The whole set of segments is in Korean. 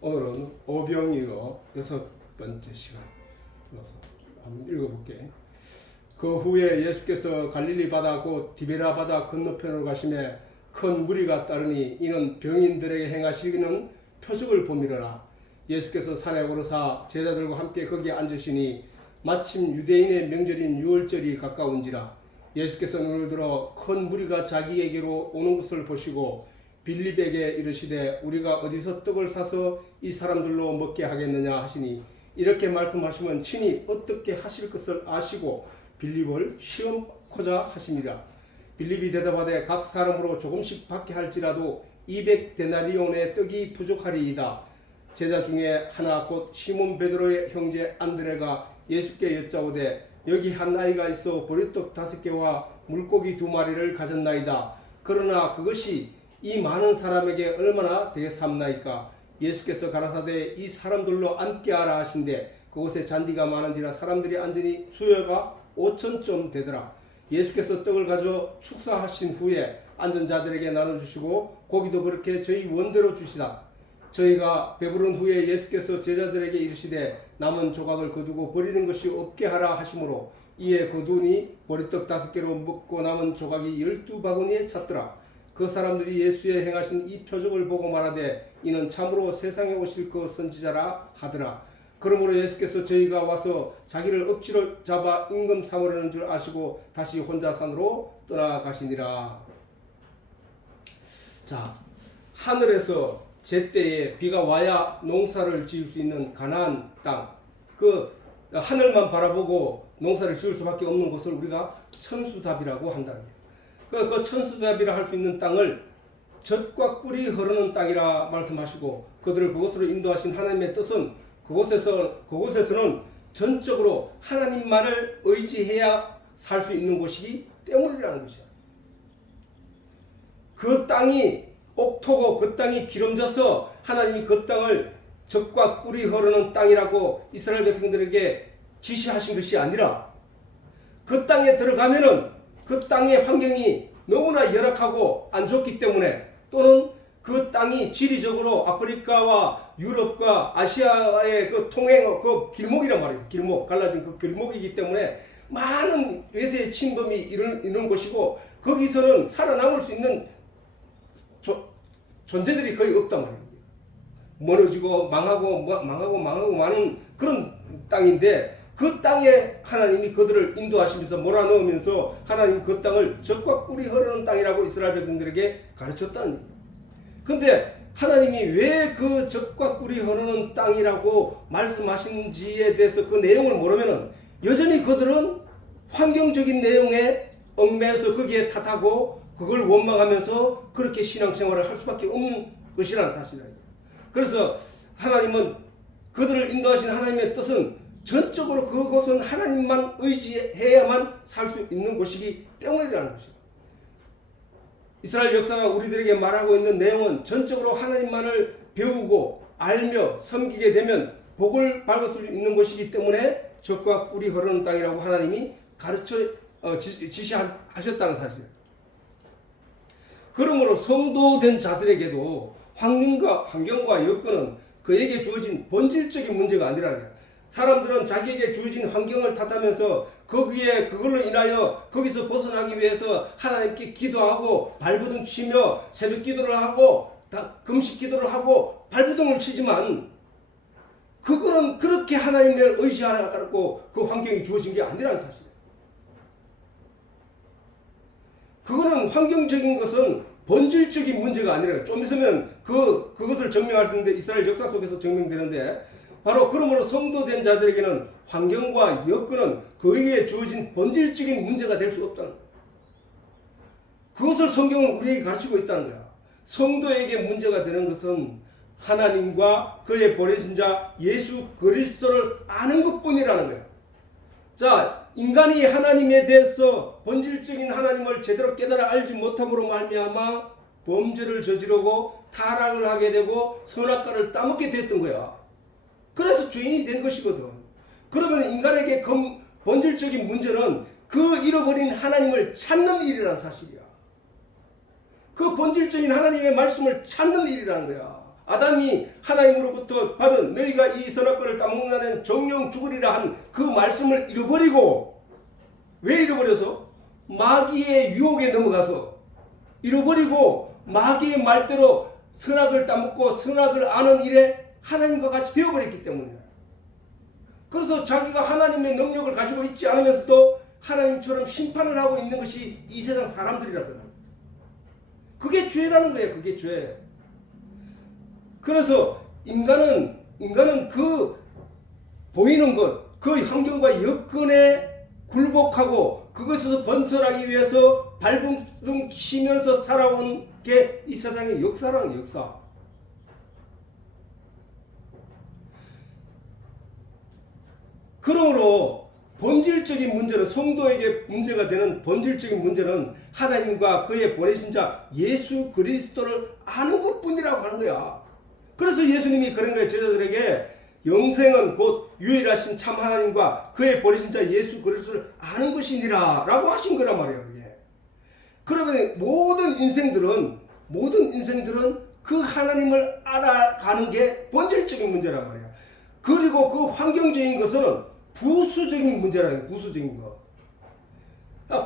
오늘은 오병이어 6번째 시간 한번 읽어볼게. 그 후에 예수께서 갈릴리 바다 곧 디베라 바다 건너편으로 가시매 큰 무리가 따르니 이는 병인들에게 행하시는 표적을 보미러라. 예수께서 산에 오르사 제자들과 함께 거기에 앉으시니 마침 유대인의 명절인 유월절이 가까운지라. 예수께서 눈을 들어 큰 무리가 자기에게로 오는 것을 보시고 빌립에게 이르시되 우리가 어디서 떡을 사서 이 사람들로 먹게 하겠느냐 하시니 이렇게 말씀하시면 친히 어떻게 하실 것을 아시고 빌립을 시험코자 하심이라. 빌립이 대답하되 각 사람으로 조금씩 받게 할지라도 200데나리온의 떡이 부족하리이다. 제자 중에 하나 곧 시몬 베드로의 형제 안드레가 예수께 여짜오되 여기 한 아이가 있어 보리떡 5개와 물고기 2마리를 가졌나이다. 그러나 그것이 이 많은 사람에게 얼마나 되겠삼나이까. 예수께서 가라사대 이 사람들로 앉게 하라 하신대 그곳에 잔디가 많은지라 사람들이 앉으니 수요가 5,000좀 되더라. 예수께서 떡을 가져 축사하신 후에 앉은 자들에게 나눠주시고 고기도 그렇게 저희 원대로 주시다. 저희가 배부른 후에 예수께서 제자들에게 이르시되 남은 조각을 거두고 버리는 것이 없게 하라 하시므로 이에 거두니 보리떡 5개로 먹고 남은 조각이 12바구니에 찼더라. 그 사람들이 예수의 행하신 이 표적을 보고 말하되 이는 참으로 세상에 오실 그 선지자라 하더라. 그러므로 예수께서 저희가 와서 자기를 억지로 잡아 임금 삼으려는 줄 아시고 다시 혼자 산으로 떠나가시니라. 자, 하늘에서 제때에 비가 와야 농사를 지을 수 있는 가나안 땅, 그 하늘만 바라보고 농사를 지을 수밖에 없는 곳을 우리가 천수답이라고 한다는 거예요. 그 천수답이라 할 수 있는 땅을 젖과 꿀이 흐르는 땅이라 말씀하시고 그들을 그곳으로 인도하신 하나님의 뜻은 그곳에서는 전적으로 하나님만을 의지해야 살 수 있는 곳이기 때문이라는 것이야. 그 땅이 옥토고 그 땅이 기름져서 하나님이 그 땅을 젖과 꿀이 흐르는 땅이라고 이스라엘 백성들에게 지시하신 것이 아니라 그 땅에 들어가면은 그 땅의 환경이 너무나 열악하고 안 좋기 때문에 또는 그 땅이 지리적으로 아프리카와 유럽과 아시아의 그 통행 그 길목이란 말이에요. 길목, 갈라진 그 길목이기 때문에 많은 외세의 침범이 이런 곳이고 거기서는 살아남을 수 있는 존재들이 거의 없단 말이에요. 멀어지고 망하고 많은 그런 땅인데 그 땅에 하나님이 그들을 인도하시면서 몰아넣으면서 하나님이 그 땅을 젖과 꿀이 흐르는 땅이라고 이스라엘 백성들에게 가르쳤다는 거예요. 근데 하나님이 왜 그 젖과 꿀이 흐르는 땅이라고 말씀하신지에 대해서 그 내용을 모르면은 여전히 그들은 환경적인 내용에 얽매여서 거기에 탓하고 그걸 원망하면서 그렇게 신앙생활을 할 수밖에 없는 것이라는 사실이에요. 그래서 하나님은 그들을 인도하신 하나님의 뜻은 전적으로 그것은 하나님만 의지해야만 살 수 있는 곳이기 때문이라는 것이죠. 이스라엘 역사가 우리들에게 말하고 있는 내용은 전적으로 하나님만을 배우고 알며 섬기게 되면 복을 받을 수 있는 곳이기 때문에 젖과 꿀이 흐르는 땅이라고 하나님이 지시하셨다는 사실이에요. 그러므로 성도된 자들에게도 환경과 여건은 그에게 주어진 본질적인 문제가 아니라는 거예요. 사람들은 자기에게 주어진 환경을 탓하면서 그걸로 인하여 거기서 벗어나기 위해서 하나님께 기도하고 발버둥 치며 새벽 기도를 하고 금식 기도를 하고 발버둥을 치지만 그거는 그렇게 하나님을 의지하라고 그 환경이 주어진 게 아니라는 사실이에요. 그거는 환경적인 것은 본질적인 문제가 아니라 좀 있으면 그것을 증명할 수 있는데 이스라엘 역사 속에서 증명되는데 바로 그러므로 성도된 자들에게는 환경과 여건은 그에게 주어진 본질적인 문제가 될 수 없다는 거예요. 그것을 성경은 우리에게 가르치고 있다는 거야. 성도에게 문제가 되는 것은 하나님과 그의 보내신 자 예수 그리스도를 아는 것뿐이라는 거예요. 자, 인간이 하나님에 대해서 본질적인 하나님을 제대로 깨달아 알지 못함으로 말미암아 범죄를 저지르고 타락을 하게 되고 선악과를 따먹게 됐던 거야. 그래서 죄인이 된 것이거든. 그러면 인간에게 본질적인 문제는 그 잃어버린 하나님을 찾는 일이라는 사실이야. 그 본질적인 하나님의 말씀을 찾는 일이라는 거야. 아담이 하나님으로부터 받은 너희가 이 선악과를 따먹는 정령 죽으리라 한 그 말씀을 잃어버리고, 왜 잃어버려서? 마귀의 유혹에 넘어가서 잃어버리고 마귀의 말대로 선악을 따먹고 선악을 아는 일에 하나님과 같이 되어버렸기 때문이에요. 그래서 자기가 하나님의 능력을 가지고 있지 않으면서도 하나님처럼 심판을 하고 있는 것이 이 세상 사람들이라거든요. 그게 죄라는 거예요. 그게 죄. 그래서 인간은 그 보이는 것, 그 환경과 여건에 굴복하고 그것에서 번설하기 위해서 발버둥 치면서 살아온 게 이 세상의 역사라는 역사. 그러므로 본질적인 문제는, 성도에게 문제가 되는 본질적인 문제는 하나님과 그의 보내신 자 예수 그리스도를 아는 것뿐이라고 하는 거야. 그래서 예수님이 그런 거예요. 제자들에게 영생은 곧 유일하신 참 하나님과 그의 보내신 자 예수 그리스도를 아는 것이니라 라고 하신 거란 말이에요. 그게. 그러면 모든 인생들은 그 하나님을 알아가는 게 본질적인 문제란 말이야. 그리고 그 환경적인 것은 부수적인 문제라는 거예요. 부수적인 거.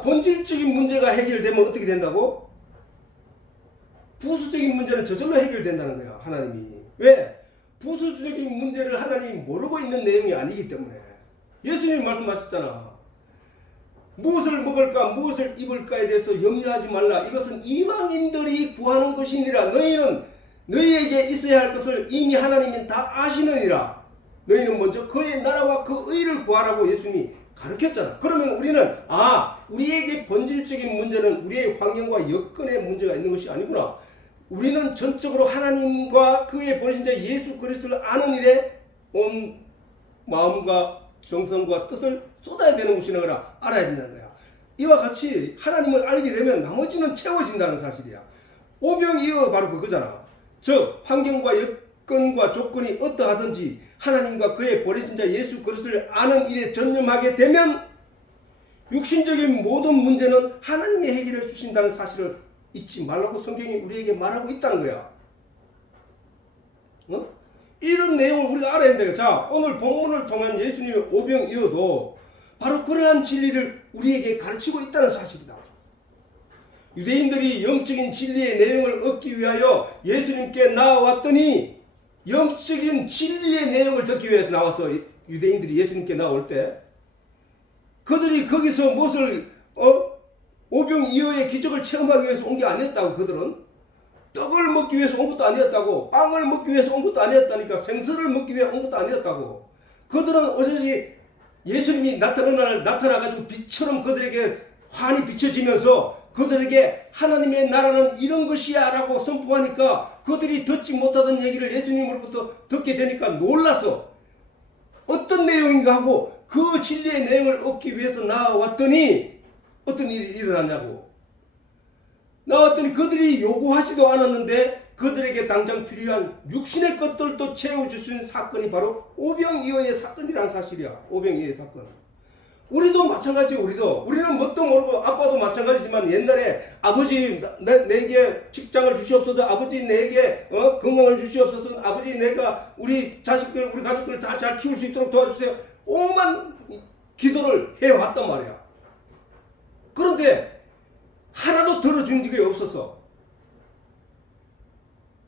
본질적인 문제가 해결되면 어떻게 된다고? 부수적인 문제는 저절로 해결된다는 거야. 하나님이. 왜? 부수적인 문제를 하나님이 모르고 있는 내용이 아니기 때문에. 예수님이 말씀하셨잖아. 무엇을 먹을까 무엇을 입을까에 대해서 염려하지 말라. 이것은 이방인들이 구하는 것이니라. 너희는 너희에게 있어야 할 것을 이미 하나님이 다 아시느니라. 너희는 먼저 그의 나라와 그 의를 구하라고 예수님이 가르쳤잖아. 그러면 우리는 우리에게 본질적인 문제는 우리의 환경과 여건의 문제가 있는 것이 아니구나. 우리는 전적으로 하나님과 그의 보내신 자 예수 그리스도를 아는 일에 온 마음과 정성과 뜻을 쏟아야 되는 것이라 알아야 된다는 거야. 이와 같이 하나님을 알게 되면 나머지는 채워진다는 사실이야. 오병이어 바로 그거잖아. 즉 환경과 여건과 조건이 어떠하든지 하나님과 그의 보내신 자 예수 그리스도를 아는 일에 전념하게 되면 육신적인 모든 문제는 하나님이 해결해 주신다는 사실을 잊지 말라고 성경이 우리에게 말하고 있다는 거야. 이런 내용을 우리가 알아야 된다. 자, 오늘 본문을 통한 예수님의 오병이어도 바로 그러한 진리를 우리에게 가르치고 있다는 사실이다. 유대인들이 영적인 진리의 내용을 얻기 위하여 예수님께 나와왔더니 영적인 진리의 내용을 듣기 위해 나와서 유대인들이 예수님께 나올 때 그들이 거기서 무엇을 오병이어의 기적을 체험하기 위해서 온 게 아니었다고. 그들은 떡을 먹기 위해서 온 것도 아니었다고. 빵을 먹기 위해서 온 것도 아니었다니까. 생선을 먹기 위해 온 것도 아니었다고. 그들은 어제지 예수님이 나타나가지고 빛처럼 그들에게 환히 비춰지면서 그들에게 하나님의 나라는 이런 것이야 라고 선포하니까 그들이 듣지 못하던 얘기를 예수님으로부터 듣게 되니까 놀라서 어떤 내용인가 하고 그 진리의 내용을 얻기 위해서 나왔더니 어떤 일이 일어났냐고. 나왔더니 그들이 요구하지도 않았는데 그들에게 당장 필요한 육신의 것들도 채워주신 사건이 바로 오병이어의 사건이라는 사실이야. 오병이어의 사건. 우리도 마찬가지예요. 우리는 뭣도 모르고, 아빠도 마찬가지지만 옛날에 아버지 내게 직장을 주시옵소서, 아버지 내게 건강을 주시옵소서, 아버지 내가 우리 자식들 우리 가족들을 다 잘 키울 수 있도록 도와주세요. 오만 기도를 해왔단 말이야. 그런데 하나도 들어준 적이 없어서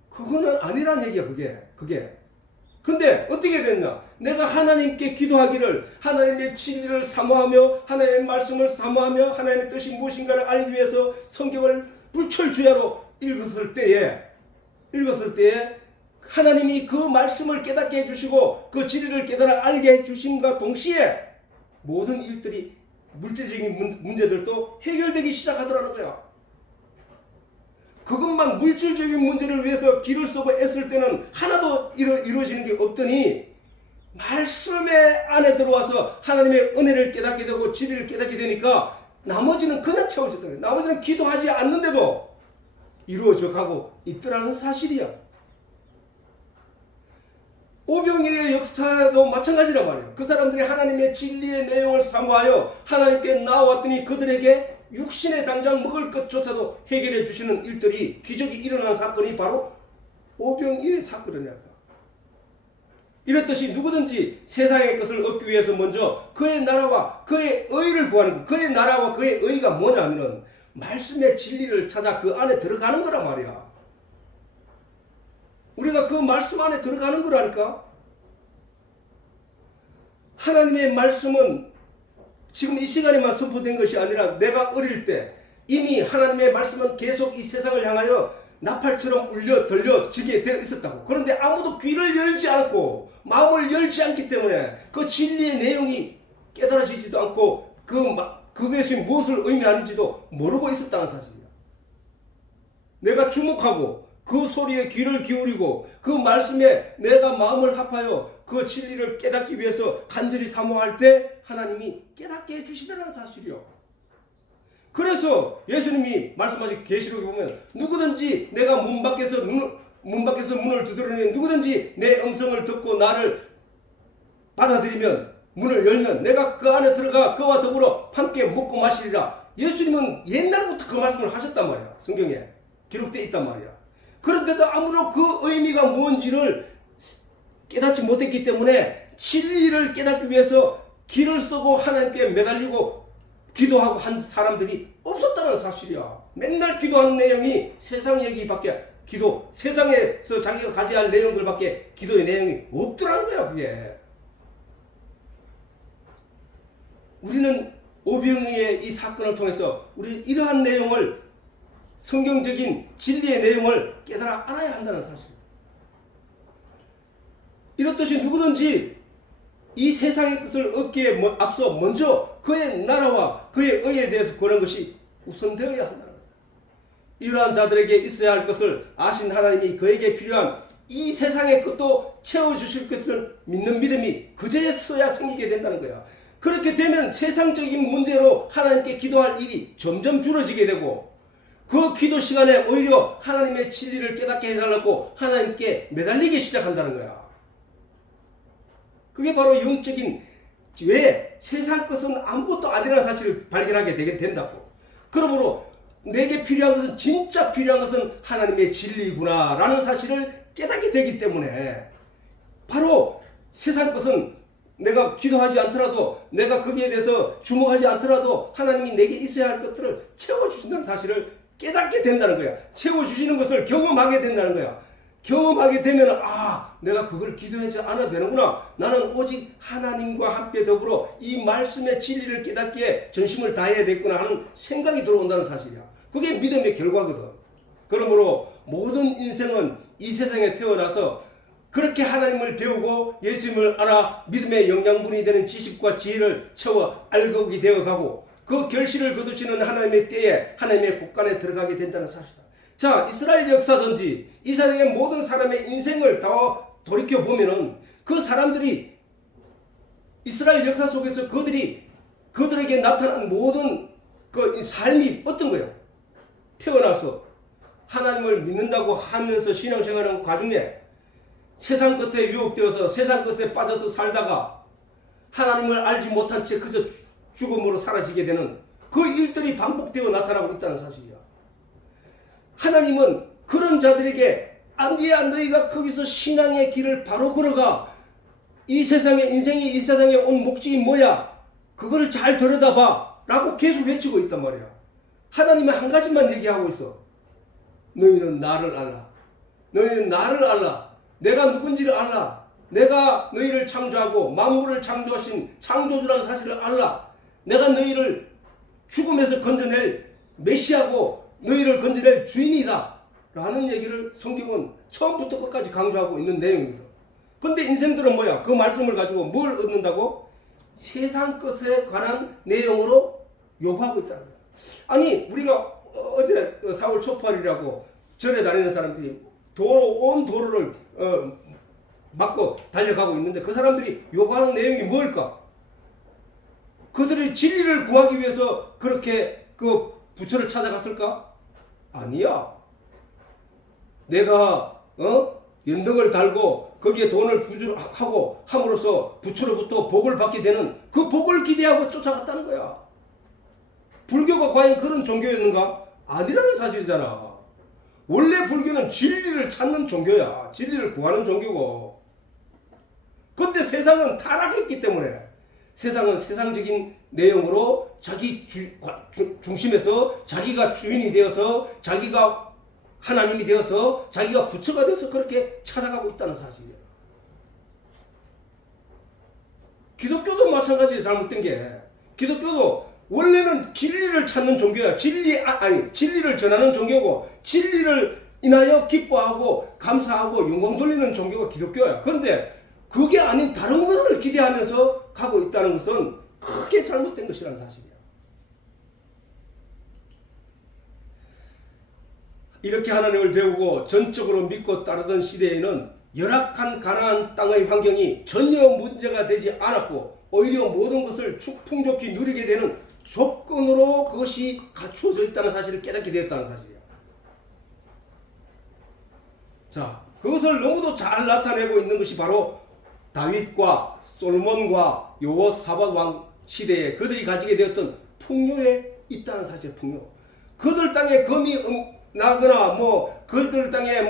그거는 아니란 얘기야. 그게 근데 어떻게 됐냐? 내가 하나님께 기도하기를, 하나님의 진리를 사모하며 하나님의 말씀을 사모하며 하나님의 뜻이 무엇인가를 알기 위해서 성경을 불철주야로 읽었을 때에 하나님이 그 말씀을 깨닫게 해주시고 그 진리를 깨달아 알게 해주심과 동시에 모든 일들이, 물질적인 문제들도 해결되기 시작하더라는 거야. 그것만 물질적인 문제를 위해서 기를 쓰고 애쓸 때는 하나도 이루어지는 게 없더니 말씀의 안에 들어와서 하나님의 은혜를 깨닫게 되고 진리를 깨닫게 되니까 나머지는 그냥 채워졌더니 나머지는 기도하지 않는데도 이루어져 가고 있더라는 사실이야. 오병이어의 역사도 마찬가지란 말이에요. 그 사람들이 하나님의 진리의 내용을 사모하여 하나님께 나왔더니 그들에게 육신에 당장 먹을 것조차도 해결해 주시는 일들이, 기적이 일어난 사건이 바로 오병이어의 사건이냐. 이렇듯이 누구든지 세상의 것을 얻기 위해서 먼저 그의 나라와 그의 의를 구하는 것, 그의 나라와 그의 의가 뭐냐면은 말씀의 진리를 찾아 그 안에 들어가는 거란 말이야. 우리가 그 말씀 안에 들어가는 거라니까. 하나님의 말씀은 지금 이 시간에만 선포된 것이 아니라 내가 어릴 때 이미 하나님의 말씀은 계속 이 세상을 향하여 나팔처럼 울려 들려 지게 되어 있었다고. 그런데 아무도 귀를 열지 않고 마음을 열지 않기 때문에 그 진리의 내용이 깨달아지지도 않고 그것이 무엇을 의미하는지도 모르고 있었다는 사실이야. 내가 주목하고 그 소리에 귀를 기울이고 그 말씀에 내가 마음을 합하여 그 진리를 깨닫기 위해서 간절히 사모할 때 하나님이 깨닫게 해주시다는 사실이요. 그래서 예수님이 말씀하신 계시록에 보면 누구든지 내가 문 밖에서 문을 두드리니 누구든지 내 음성을 듣고 나를 받아들이면 문을 열면 내가 그 안에 들어가 그와 더불어 함께 먹고 마시리라. 예수님은 옛날부터 그 말씀을 하셨단 말이야. 성경에 기록되어 있단 말이야. 그런데도 아무런 그 의미가 뭔지를 깨닫지 못했기 때문에 진리를 깨닫기 위해서 길을 쓰고 하나님께 매달리고 기도하고 한 사람들이 없었다는 사실이야. 맨날 기도하는 내용이 세상 얘기밖에 세상에서 자기가 가져야 할 내용들밖에 기도의 내용이 없더라는 거야. 그게 우리는 오병이의 이 사건을 통해서 우리 이러한 내용을 성경적인 진리의 내용을 깨달아 알아야 한다는 사실. 이렇듯이 누구든지 이 세상의 것을 얻기에 앞서 먼저 그의 나라와 그의 의에 대해서 구하는 것이 우선되어야 한다는 거죠. 이러한 자들에게 있어야 할 것을 아신 하나님이 그에게 필요한 이 세상의 것도 채워주실 것을 믿는 믿음이 그제서야 생기게 된다는 거야. 그렇게 되면 세상적인 문제로 하나님께 기도할 일이 점점 줄어지게 되고 그 기도 시간에 오히려 하나님의 진리를 깨닫게 해달라고 하나님께 매달리기 시작한다는 거야. 그게 바로 영적인, 왜 세상 것은 아무것도 아니라는 사실을 발견하게 된다고. 그러므로 내게 필요한 것은, 진짜 필요한 것은 하나님의 진리구나 라는 사실을 깨닫게 되기 때문에 바로 세상 것은 내가 기도하지 않더라도, 내가 거기에 대해서 주목하지 않더라도 하나님이 내게 있어야 할 것들을 채워주신다는 사실을 깨닫게 된다는 거야. 채워주시는 것을 경험하게 된다는 거야. 경험하게 되면 내가 그걸 기도하지 않아도 되는구나. 나는 오직 하나님과 함께 더불어 이 말씀의 진리를 깨닫기에 전심을 다해야 되겠구나 하는 생각이 들어온다는 사실이야. 그게 믿음의 결과거든. 그러므로 모든 인생은 이 세상에 태어나서 그렇게 하나님을 배우고 예수님을 알아 믿음의 영양분이 되는 지식과 지혜를 채워 알게 되어가고 그 결실을 거두시는 하나님의 때에 하나님의 곳간에 들어가게 된다는 사실이다. 자, 이스라엘 역사든지 이 세상의 모든 사람의 인생을 다 돌이켜보면은 그 사람들이 이스라엘 역사 속에서 그들에게 나타난 모든 그 삶이 어떤 거예요? 태어나서 하나님을 믿는다고 하면서 신앙생활하는 과정에 세상 것에 유혹되어서 세상 것에 빠져서 살다가 하나님을 알지 못한 채 그저 죽음으로 사라지게 되는 그 일들이 반복되어 나타나고 있다는 사실이야. 하나님은 그런 자들에게 아니야, 너희가 거기서 신앙의 길을 바로 걸어가. 이 세상의 인생이 이 세상에 온 목적이 뭐야? 그거를 잘 들여다봐 라고 계속 외치고 있단 말이야. 하나님은 한 가지만 얘기하고 있어. 너희는 나를 알라. 너희는 나를 알라. 내가 누군지를 알라. 내가 너희를 창조하고 만물을 창조하신 창조주라는 사실을 알라. 내가 너희를 죽음에서 건져낼 메시아고 너희를 건져낼 주인이다 라는 얘기를 성경은 처음부터 끝까지 강조하고 있는 내용이거든. 근데 인생들은 뭐야? 그 말씀을 가지고 뭘 얻는다고? 세상 것에 관한 내용으로 요구하고 있다는 거야. 아니, 우리가 어제 4월 초팔이라고 절에 다니는 사람들이 온 도로를 막고 달려가고 있는데 그 사람들이 요구하는 내용이 뭘까? 그들이 진리를 구하기 위해서 그렇게 그 부처를 찾아갔을까? 아니야. 내가 연덕을 달고 거기에 돈을 부주하고 함으로써 부처로부터 복을 받게 되는 그 복을 기대하고 쫓아갔다는 거야. 불교가 과연 그런 종교였는가? 아니라는 사실이잖아. 원래 불교는 진리를 찾는 종교야. 진리를 구하는 종교고. 근데 세상은 타락했기 때문에 세상은 세상적인 내용으로 자기 중심에서 자기가 주인이 되어서 자기가 하나님이 되어서 자기가 부처가 되어서 그렇게 찾아가고 있다는 사실이에요. 기독교도 마찬가지로 잘못된 게 기독교도 원래는 진리를 찾는 종교야. 진리를 전하는 종교고 진리를 인하여 기뻐하고 감사하고 영광 돌리는 종교가 기독교야. 그런데 그게 아닌 다른 것을 기대하면서 가고 있다는 것은 크게 잘못된 것이라는 사실이야. 이렇게 하나님을 배우고 전적으로 믿고 따르던 시대에는 열악한 가나안 땅의 환경이 전혀 문제가 되지 않았고 오히려 모든 것을 풍족히 누리게 되는 조건으로 그것이 갖추어져 있다는 사실을 깨닫게 되었다는 사실이야. 자, 그것을 너무도 잘 나타내고 있는 것이 바로 다윗과 솔몬과 여호사밧 왕 시대에 그들이 가지게 되었던 풍요에 있다는 사실. 풍요. 그들 땅에 금이 나거나 그들 땅에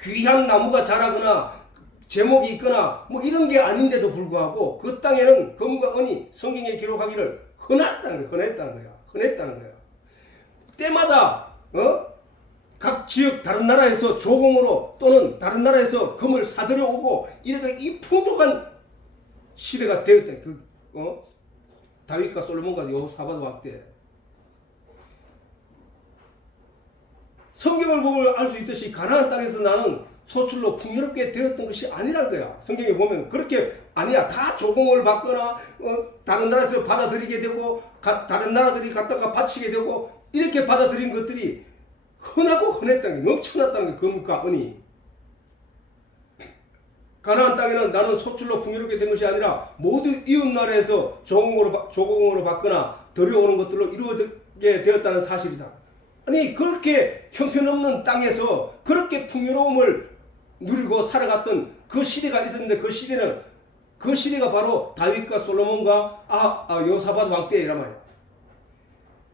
귀한 나무가 자라거나 제목이 있거나 이런 게 아닌데도 불구하고 그 땅에는 금과 은이 성경에 기록하기를 흔했다는 거야. 때마다 각 지역 다른 나라에서 조공으로 또는 다른 나라에서 금을 사들여 오고 이렇게 이 풍족한 시대가 되었대. 다윗과 솔로몬과 여호사밧 왕 때. 성경을 보면 알 수 있듯이 가나안 땅에서 나는 소출로 풍요롭게 되었던 것이 아니란 거야. 성경에 보면 그렇게 아니야. 다 조공을 받거나 다른 나라에서 받아들이게 되고 다른 나라들이 갖다가 바치게 되고 이렇게 받아들인 것들이 흔하고 흔했다는 게 넘쳐났다는 게 금과 은이. 가나안 땅에는 나는 소출로 풍요롭게 된 것이 아니라 모두 이웃 나라에서 조공으로 받거나 들여오는 것들로 이루어지게 되었다는 사실이다. 아니 그렇게 형편없는 땅에서 그렇게 풍요로움을 누리고 살아갔던 그 시대가 있었는데 그 시대가 바로 다윗과 솔로몬과 여호사밧 왕 때이란 말이야.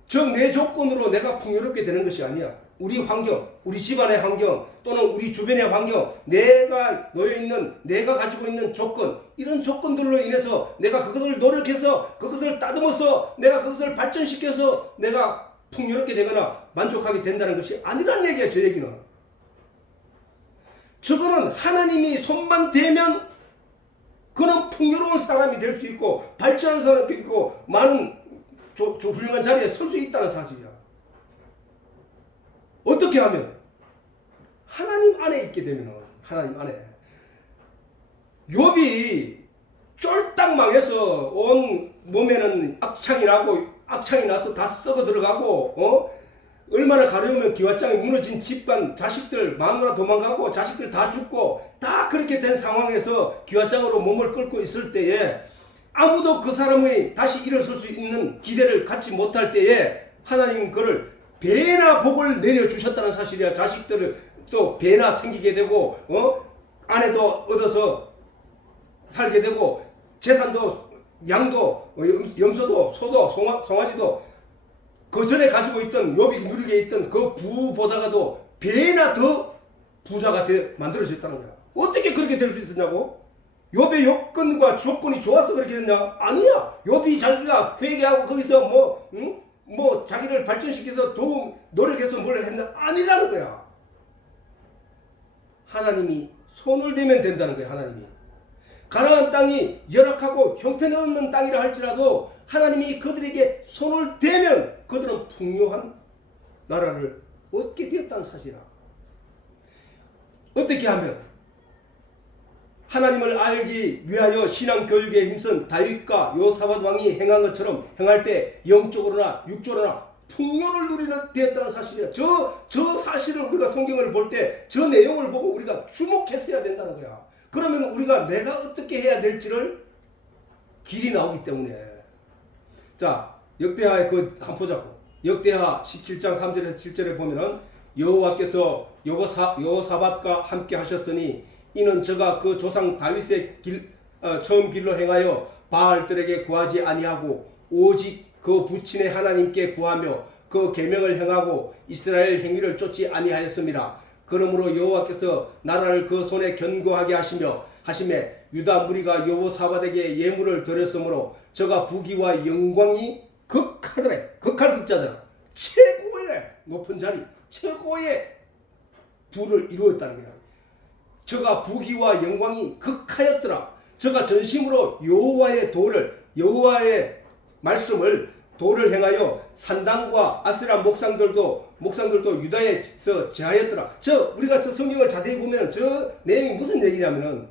즉 내 조건으로 내가 풍요롭게 되는 것이 아니야. 우리 환경, 우리 집안의 환경 또는 우리 주변의 환경, 내가 놓여있는 내가 가지고 있는 조건, 이런 조건들로 인해서 내가 그것을 노력해서 그것을 따듬어서 내가 그것을 발전시켜서 내가 풍요롭게 되거나 만족하게 된다는 것이 아니란 얘기야. 저 얘기는 저거는 하나님이 손만 대면 그는 풍요로운 사람이 될 수 있고 발전하는 사람이 있고 많은 훌륭한 자리에 설 수 있다는 사실이야. 어떻게 하면? 하나님 안에 있게 되면 하나님 안에. 욥이 쫄딱 망해서 온 몸에는 악창이 나서 다 썩어 들어가고 얼마나 가려우면 기왓장이 무너진 집안 자식들 마누라 도망가고 자식들 다 죽고 다 그렇게 된 상황에서 기왓장으로 몸을 끌고 있을 때에 아무도 그 사람의 다시 일어설 수 있는 기대를 갖지 못할 때에 하나님은 그를 배나 복을 내려주셨다는 사실이야. 자식들을 또 배나 생기게 되고 아내도 얻어서 살게 되고 재산도 양도 염소도 소도 송아지도 그 전에 가지고 있던 욥이 누리게 있던 그 부보다가도 배나 더 부자가 만들어졌다는 거야. 어떻게 그렇게 될 수 있었냐고? 욥의 여건과 조건이 좋아서 그렇게 됐냐? 아니야. 욥이 자기가 회개하고 거기서 자기를 발전시켜서 도움 노력해서 뭘 했나? 아니라는 거야. 하나님이 손을 대면 된다는 거야. 하나님이. 가나안 땅이 열악하고 형편없는 땅이라 할지라도 하나님이 그들에게 손을 대면 그들은 풍요한 나라를 얻게 되었다는 사실이야. 어떻게 하면? 하나님을 알기 위하여 신앙교육에 힘쓴 다윗과 여호사밧 왕이 행한 것처럼 행할 때 영적으로나 육적으로나 풍요를 누리는 되었다는 사실이야. 저 사실을 우리가 성경을 볼 때 저 내용을 보고 우리가 주목했어야 된다는 거야. 그러면 우리가 내가 어떻게 해야 될지를 길이 나오기 때문에. 자, 역대하의 한번 보자고. 역대하 17장 3절에서 7절에 보면은 여호와께서 여호사밧과 함께 하셨으니 이는 저가 그 조상 다윗의 처음 길로 행하여 바알들에게 구하지 아니하고 오직 그 부친의 하나님께 구하며 그 계명을 행하고 이스라엘 행위를 쫓지 아니하였습니다. 그러므로 여호와께서 나라를 그 손에 견고하게 하심에 유다 무리가 여호사밧에게 예물을 드렸으므로 저가 부귀와 영광이 극하더래. 극할 극자더라. 최고의 높은 자리, 최고의 부를 이루었다는 거야. 저가 부귀와 영광이 극하였더라. 저가 전심으로 여호와의 말씀을 도를 행하여 산당과 아세라 목상들도 유다에서 제하였더라. 우리가 저 성경을 자세히 보면 저 내용이 무슨 얘기냐면은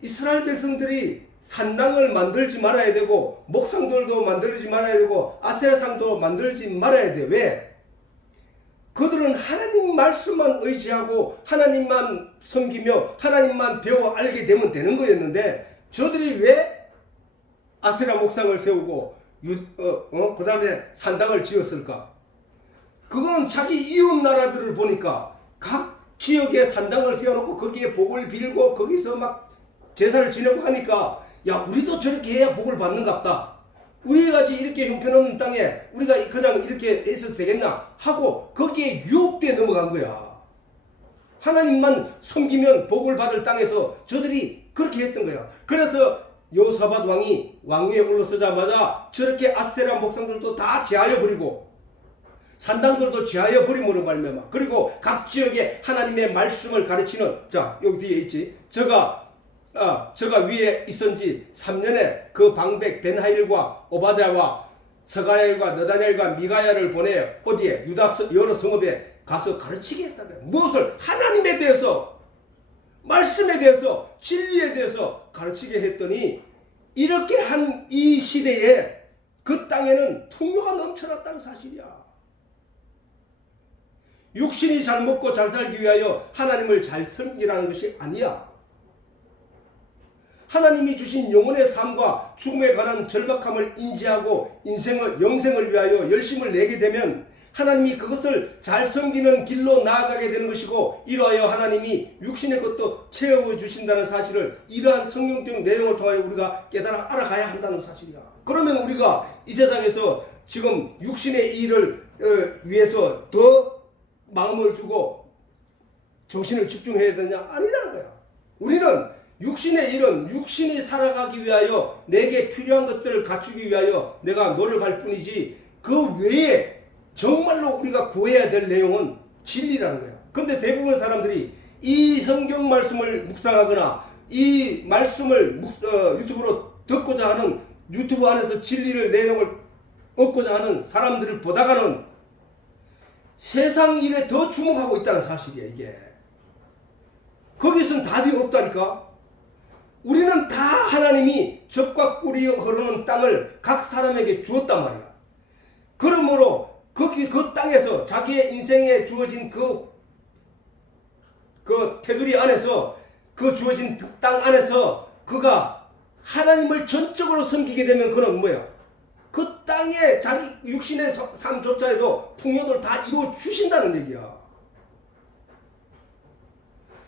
이스라엘 백성들이 산당을 만들지 말아야 되고 목상들도 만들지 말아야 되고 아세라상도 만들지 말아야 돼. 왜? 그들은 하나님 말씀만 의지하고 하나님만 섬기며 하나님만 배워 알게 되면 되는 거였는데 저들이 왜 아세라 목상을 세우고 그 다음에 산당을 지었을까? 그거는 자기 이웃 나라들을 보니까 각 지역에 산당을 세워놓고 거기에 복을 빌고 거기서 막 제사를 지내고 하니까 야, 우리도 저렇게 해야 복을 받는갑다. 우리같이 이렇게 형편없는 땅에 우리가 그냥 이렇게 있어도 되겠나 하고 거기에 유혹돼 넘어간 거야. 하나님만 섬기면 복을 받을 땅에서 저들이 그렇게 했던 거야. 그래서 여호사밧 왕이 왕위에 올라서자마자 저렇게 아세라 목상들도 다 제하여 버리고 산당들도 제하여 버림으로 말미암아 그리고 각 지역에 하나님의 말씀을 가르치는 여기 뒤에 있지. 저가 위에 있은지 3년에 그 방백 벤하일과 오바댜와 서가랴일과 너다냐일과 미가야를 보내 어디에 유다 여러 성읍에 가서 가르치게 했다는 거야. 무엇을? 하나님에 대해서, 말씀에 대해서, 진리에 대해서 가르치게 했더니 이렇게 한 이 시대에 그 땅에는 풍요가 넘쳐났다는 사실이야. 육신이 잘 먹고 잘 살기 위하여 하나님을 잘 섬기라는 것이 아니야. 하나님이 주신 영혼의 삶과 죽음에 관한 절박함을 인지하고 영생을 위하여 열심을 내게 되면 하나님이 그것을 잘 섬기는 길로 나아가게 되는 것이고 이러하여 하나님이 육신의 것도 채워주신다는 사실을 이러한 성경적 내용을 통하여 우리가 깨달아 알아가야 한다는 사실이야. 그러면 우리가 이 세상에서 지금 육신의 일을 위해서 더 마음을 두고 정신을 집중해야 되냐? 아니라는 거야. 우리는 육신의 일은 육신이 살아가기 위하여 내게 필요한 것들을 갖추기 위하여 내가 노력할 뿐이지 그 외에 정말로 우리가 구해야 될 내용은 진리라는 거야. 근데 대부분 사람들이 이 성경 말씀을 묵상하거나 이 말씀을 유튜브로 듣고자 하는 유튜브 안에서 진리를 내용을 얻고자 하는 사람들을 보다가는 세상 일에 더 주목하고 있다는 사실이야. 이게 거기선 답이 없다니까. 우리는 다 하나님이 젖과 꿀이 흐르는 땅을 각 사람에게 주었단 말이야. 그러므로 그 땅에서 자기의 인생에 주어진 그 테두리 안에서 그 주어진 땅 안에서 그가 하나님을 전적으로 섬기게 되면 그는 뭐야? 그 땅에 자기 육신의 삶조차에도 풍요를 다 이루어 주신다는 얘기야.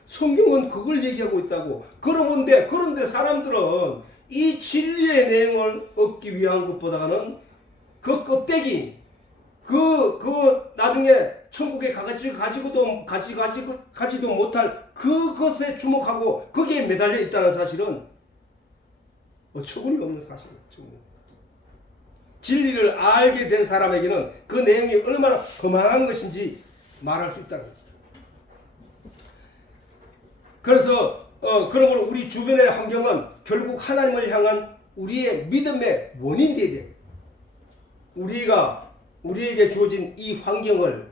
성경은 그걸 얘기하고 있다고. 그런데 사람들은 이 진리의 내용을 얻기 위한 것보다는 그 껍데기, 나중에 천국에 가지도 못할 그것에 주목하고 거기에 매달려 있다는 사실은 어처구니 없는 사실이에요. 진리를 알게 된 사람에게는 그 내용이 얼마나 험한 것인지 말할 수 있다는 거죠. 그래서 그러므로 우리 주변의 환경은 결국 하나님을 향한 우리의 믿음의 원인이 돼야 돼. 우리에게 주어진 이 환경을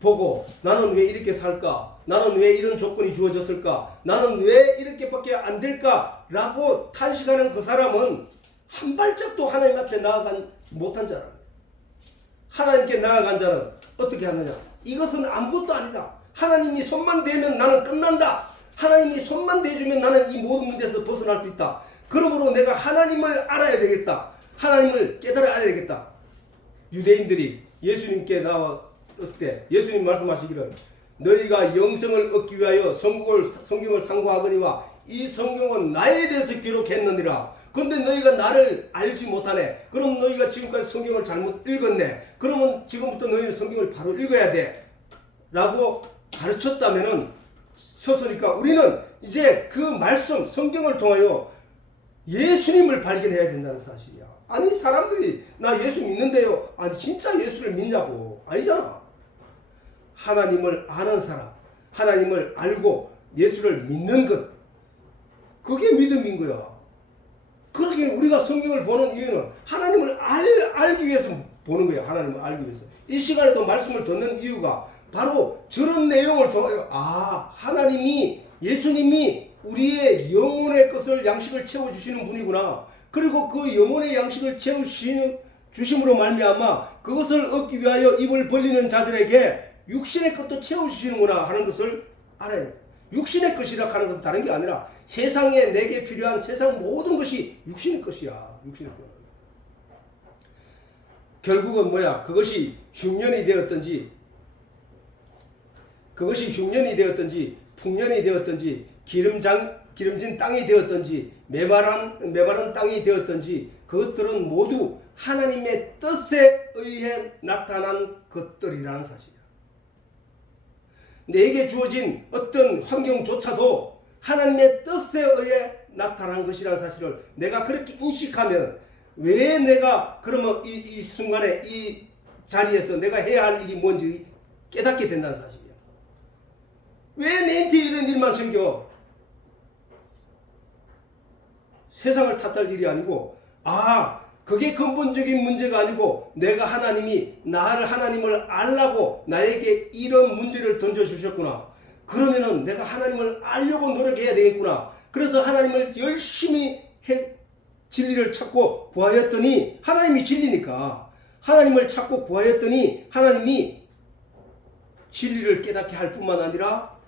보고 나는 왜 이렇게 살까? 나는 왜 이런 조건이 주어졌을까? 나는 왜 이렇게밖에 안 될까? 라고 탄식하는 그 사람은 한 발짝도 하나님 앞에 나아간 못한 자라. 하나님께 나아간 자는 어떻게 하느냐? 이것은 아무것도 아니다. 하나님이 손만 대면 나는 끝난다. 하나님이 손만 대주면 나는 이 모든 문제에서 벗어날 수 있다. 그러므로 내가 하나님을 알아야 되겠다. 하나님을 깨달아야 되겠다. 유대인들이 예수님께 나왔을 때 예수님 말씀하시기를 너희가 영생을 얻기 위하여 성경을 상고하거니와 이 성경은 나에 대해서 기록했느니라. 근데 너희가 나를 알지 못하네. 그럼 너희가 지금까지 성경을 잘못 읽었네. 그러면 지금부터 너희는 성경을 바로 읽어야 돼 라고 가르쳤다면은 섰으니까 우리는 이제 그 말씀 성경을 통하여 예수님을 발견해야 된다는 사실이야. 아니 사람들이 나 예수 믿는데요. 아니 진짜 예수를 믿냐고. 아니잖아. 하나님을 아는 사람, 하나님을 알고 예수를 믿는 것, 그게 믿음인 거야. 그렇게 우리가 성경을 보는 이유는 하나님을 알기 위해서 보는 거예요. 하나님을 알기 위해서. 이 시간에도 말씀을 듣는 이유가 바로 저런 내용을 통하여 하나님이 예수님이 우리의 영혼의 것을 양식을 채워주시는 분이구나. 그리고 그 영혼의 양식을 채워주심으로 말미암아 그것을 얻기 위하여 입을 벌리는 자들에게 육신의 것도 채워주시는구나 하는 것을 알아야 돼요. 육신의 것이라 하는 것은 다른 게 아니라 세상에 내게 필요한 세상 모든 것이 육신의 것이야. 육신의 것. 결국은 뭐야? 그것이 흉년이 되었든지 풍년이 되었든지 기름진 땅이 되었든지 메마른 땅이 되었든지 그것들은 모두 하나님의 뜻에 의해 나타난 것들이라는 사실이야. 내게 주어진 어떤 환경조차도 하나님의 뜻에 의해 나타난 것이라는 사실을 내가 그렇게 인식하면 왜 내가 그러면 이 순간에 이 자리에서 내가 해야 할 일이 뭔지 깨닫게 된다는 사실이야. 왜 내한테 이런 일만 생겨? 세상을 탓할 일이 아니고 그게 근본적인 문제가 아니고 내가 하나님을 알라고 나에게 이런 문제를 던져주셨구나. 그러면은 내가 하나님을 알려고 노력해야 되겠구나. 그래서 하나님을 열심히 진리를 찾고 구하였더니 하나님이 진리니까 하나님을 찾고 구하였더니 하나님이 진리를 깨닫게 할 뿐만 아니라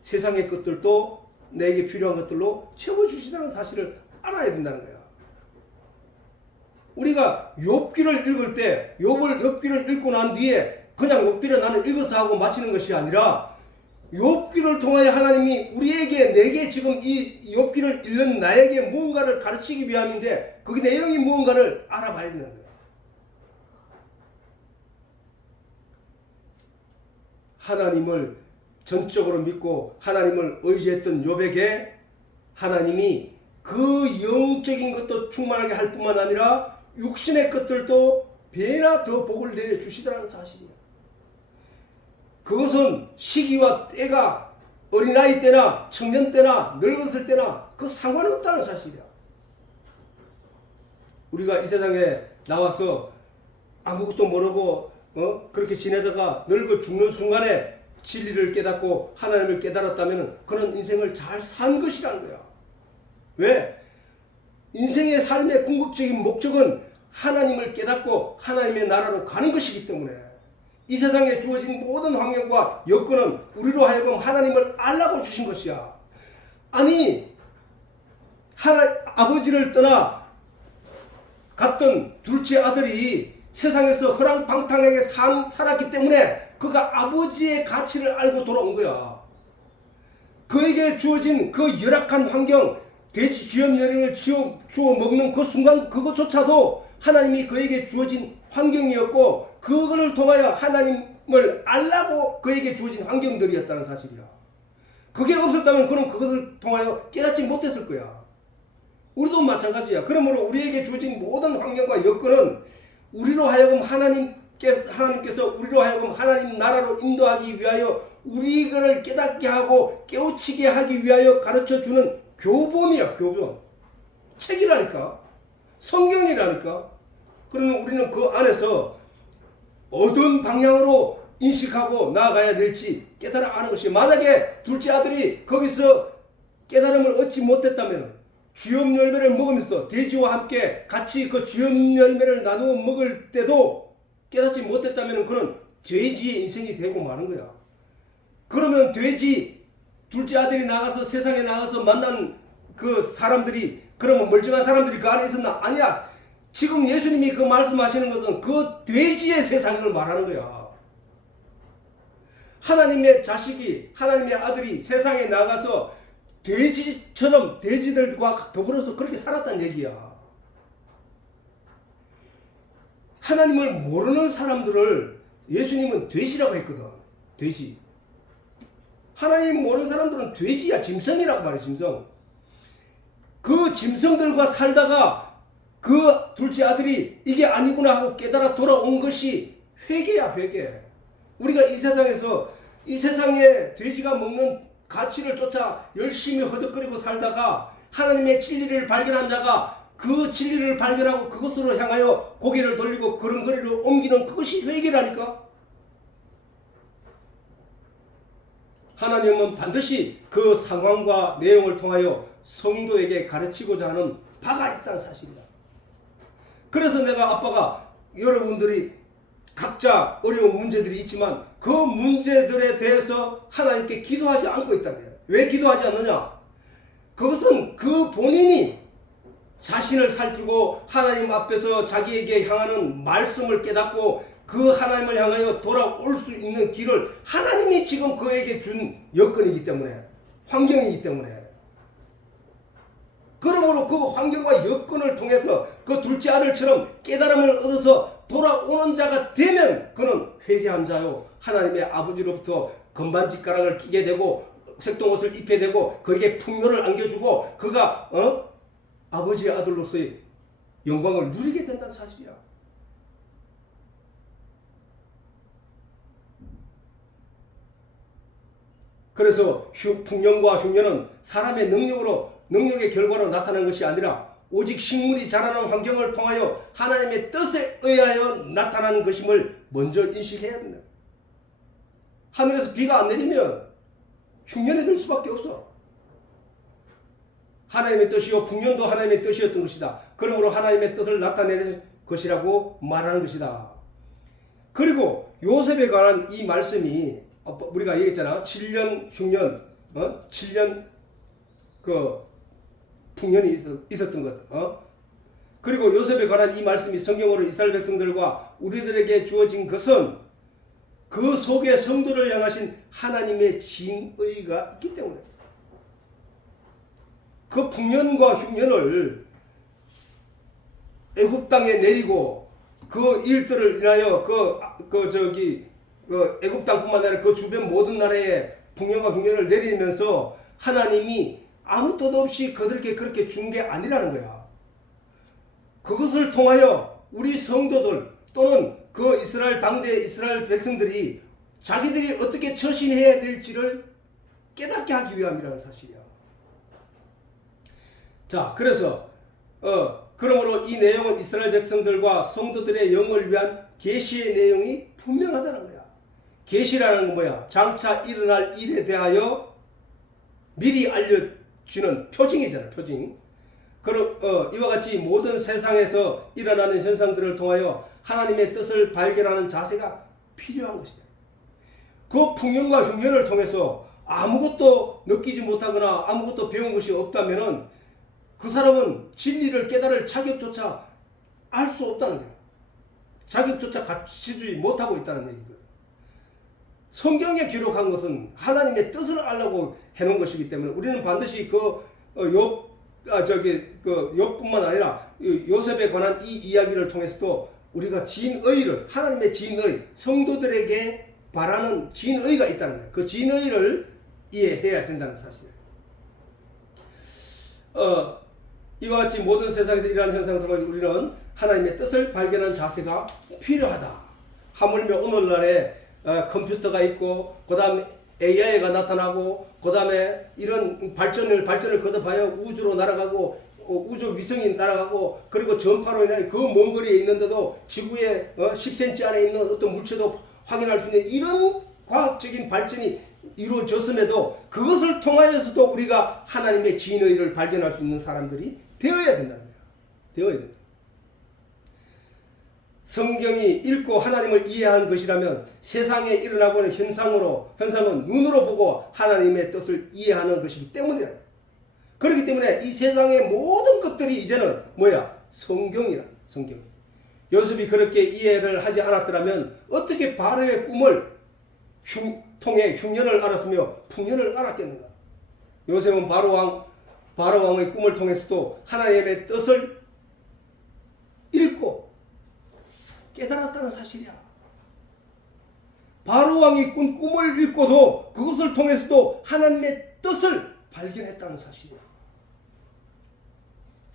세상의 것들도 내게 필요한 것들로 채워주시다는 사실을 알아야 된다는 거야. 우리가 욥기를 읽을 때 욥기를 읽고 난 뒤에 그냥 욥기를 나는 읽어서 하고 마치는 것이 아니라 욥기를 통하여 하나님이 내게 지금 이 욥기를 읽는 나에게 무언가를 가르치기 위함인데 그 내용이 무언가를 알아봐야 된다는 거야. 하나님을 전적으로 믿고 하나님을 의지했던 욥에게 하나님이 그 영적인 것도 충만하게 할 뿐만 아니라 육신의 것들도 배나 더 복을 내려주시더라는 사실이에요. 그것은 시기와 때가 어린아이 때나 청년 때나 늙었을 때나 그 상관없다는 사실이야. 우리가 이 세상에 나와서 아무것도 모르고 그렇게 지내다가 늙어 죽는 순간에 진리를 깨닫고 하나님을 깨달았다면 그는 인생을 잘 산 것이라는 거야. 왜? 인생의 삶의 궁극적인 목적은 하나님을 깨닫고 하나님의 나라로 가는 것이기 때문에 이 세상에 주어진 모든 환경과 여건은 우리로 하여금 하나님을 알라고 주신 것이야. 아니 아버지를 떠나 갔던 둘째 아들이 세상에서 허랑방탕하게 살았기 때문에 그가 아버지의 가치를 알고 돌아온 거야. 그에게 주어진 그 열악한 환경, 돼지 쥐염여ring을 주워 먹는 그 순간 그것조차도 하나님이 그에게 주어진 환경이었고 그거를 통하여 하나님을 알라고 그에게 주어진 환경들이었다는 사실이야. 그게 없었다면 그는 그것을 통하여 깨닫지 못했을 거야. 우리도 마찬가지야. 그러므로 우리에게 주어진 모든 환경과 여건은 우리로 하여금 하나님께서 우리로 하여금 하나님 나라로 인도하기 위하여 우리를 깨닫게 하고 깨우치게 하기 위하여 가르쳐주는 교본이야. 교본. 책이라니까. 성경이라니까. 그러면 우리는 그 안에서 어떤 방향으로 인식하고 나아가야 될지 깨달아 아는 것이, 만약에 둘째 아들이 거기서 깨달음을 얻지 못했다면 쥐염 열매를 먹으면서 돼지와 함께 같이 그 쥐염 열매를 나누어 먹을 때도 깨닫지 못했다면 그는 돼지의 인생이 되고 마는 거야. 그러면 둘째 아들이 나가서 세상에 나가서 만난 그 사람들이, 그러면 멀쩡한 사람들이 그 안에 있었나? 아니야. 지금 예수님이 그 말씀하시는 것은 그 돼지의 세상을 말하는 거야. 하나님의 자식이, 하나님의 아들이 세상에 나가서 돼지처럼 돼지들과 더불어서 그렇게 살았다는 얘기야. 하나님을 모르는 사람들을 예수님은 돼지라고 했거든. 돼지. 하나님 모르는 사람들은 돼지야. 짐승이라고 말해. 짐승. 그 짐승들과 살다가 그 둘째 아들이 이게 아니구나 하고 깨달아 돌아온 것이 회개야. 회개. 우리가 이 세상에서 이 세상에 돼지가 먹는 가치를 쫓아 열심히 허덕거리고 살다가 하나님의 진리를 발견한 자가 그 진리를 발견하고 그것으로 향하여 고개를 돌리고 걸음걸이로 옮기는 그것이 회개라니까. 하나님은 반드시 그 상황과 내용을 통하여 성도에게 가르치고자 하는 바가 있다는 사실이다. 그래서 내가 아빠가 여러분들이 각자 어려운 문제들이 있지만 그 문제들에 대해서 하나님께 기도하지 않고 있다는 거예요. 왜 기도하지 않느냐? 그것은 그 본인이 자신을 살피고 하나님 앞에서 자기에게 향하는 말씀을 깨닫고 그 하나님을 향하여 돌아올 수 있는 길을 하나님이 지금 그에게 준 여건이기 때문에, 환경이기 때문에, 그러므로 그 환경과 여건을 통해서 그 둘째 아들처럼 깨달음을 얻어서 돌아오는 자가 되면 그는 회개한 자요, 하나님의 아버지로부터 건반짓가락을 끼게 되고 색동옷을 입게 되고 그에게 풍요를 안겨주고 그가 아버지의 아들로서의 영광을 누리게 된다는 사실이야. 그래서 풍년과 흉년은 사람의 능력의 결과로 나타나는 것이 아니라 오직 식물이 자라는 환경을 통하여 하나님의 뜻에 의하여 나타나는 것임을 먼저 인식해야 된다. 하늘에서 비가 안 내리면 흉년이 될 수밖에 없어. 하나님의 뜻이요 풍년도 하나님의 뜻이었던 것이다. 그러므로 하나님의 뜻을 나타내는 것이라고 말하는 것이다. 그리고 요셉에 관한 이 말씀이 우리가 얘기했잖아. 7년 흉년, 7년 그 풍년이 있었던 것. 그리고 요셉에 관한 이 말씀이 성경으로 이스라엘 백성들과 우리들에게 주어진 것은 그 속에 성도를 향하신 하나님의 진의가 있기 때문에 그 풍년과 흉년을 애굽 땅에 내리고 그 일들을 인하여 애굽 땅뿐만 아니라 그 주변 모든 나라에 풍년과 흉년을 내리면서 하나님이 아무 뜻 없이 그들에게 그렇게 준 게 아니라는 거야. 그것을 통하여 우리 성도들 또는 그 이스라엘 당대 이스라엘 백성들이 자기들이 어떻게 처신해야 될지를 깨닫게 하기 위함이라는 사실이야. 자, 그래서 그러므로 이 내용은 이스라엘 백성들과 성도들의 영을 위한 계시의 내용이 분명하다는 거야. 계시라는 건 뭐야? 장차 일어날 일에 대하여 미리 알려주는 표징이잖아. 표징. 이와 같이 모든 세상에서 일어나는 현상들을 통하여 하나님의 뜻을 발견하는 자세가 필요한 것이다. 그 풍년과 흉년을 통해서 아무것도 느끼지 못하거나 아무것도 배운 것이 없다면은 그 사람은 진리를 깨달을 자격조차 알 수 없다는 거야. 자격조차 갖추지 못하고 있다는 얘기거든. 성경에 기록한 것은 하나님의 뜻을 알려고 해놓은 것이기 때문에 우리는 반드시 욥뿐만 아니라 요셉에 관한 이 이야기를 통해서도 우리가 진의를, 하나님의 진의, 성도들에게 바라는 진의가 있다는 거예요. 그 진의를 이해해야 된다는 사실이에요. 이와 같이 모든 세상에서 일어나는 현상을 통해 우리는 하나님의 뜻을 발견하는 자세가 필요하다. 하물며 오늘날에 컴퓨터가 있고 그 다음에 AI가 나타나고 그 다음에 이런 발전을 거듭하여 우주로 날아가고 우주 위성이 날아가고 그리고 전파로 인하여 그 먼 거리에 있는데도 지구의 10cm 안에 있는 어떤 물체도 확인할 수 있는 이런 과학적인 발전이 이루어졌음에도 그것을 통하여서도 우리가 하나님의 진의를 발견할 수 있는 사람들이 되어야 된다는 거야. 되어야 된다. 성경이 읽고 하나님을 이해한 것이라면 세상에 일어나고 있는 현상은 눈으로 보고 하나님의 뜻을 이해하는 것이기 때문이다. 그렇기 때문에 이 세상의 모든 것들이 이제는 뭐야? 성경이라. 성경. 요셉이 그렇게 이해를 하지 않았더라면 어떻게 바로의 꿈을 통해 흉년을 알았으며 풍년을 알았겠는가? 요셉은 바로 왕의 꿈을 통해서도 하나님의 뜻을 읽고 깨달았다는 사실이야. 바로 왕이 꾼 꿈을 읽고도 그것을 통해서도 하나님의 뜻을 발견했다는 사실이야.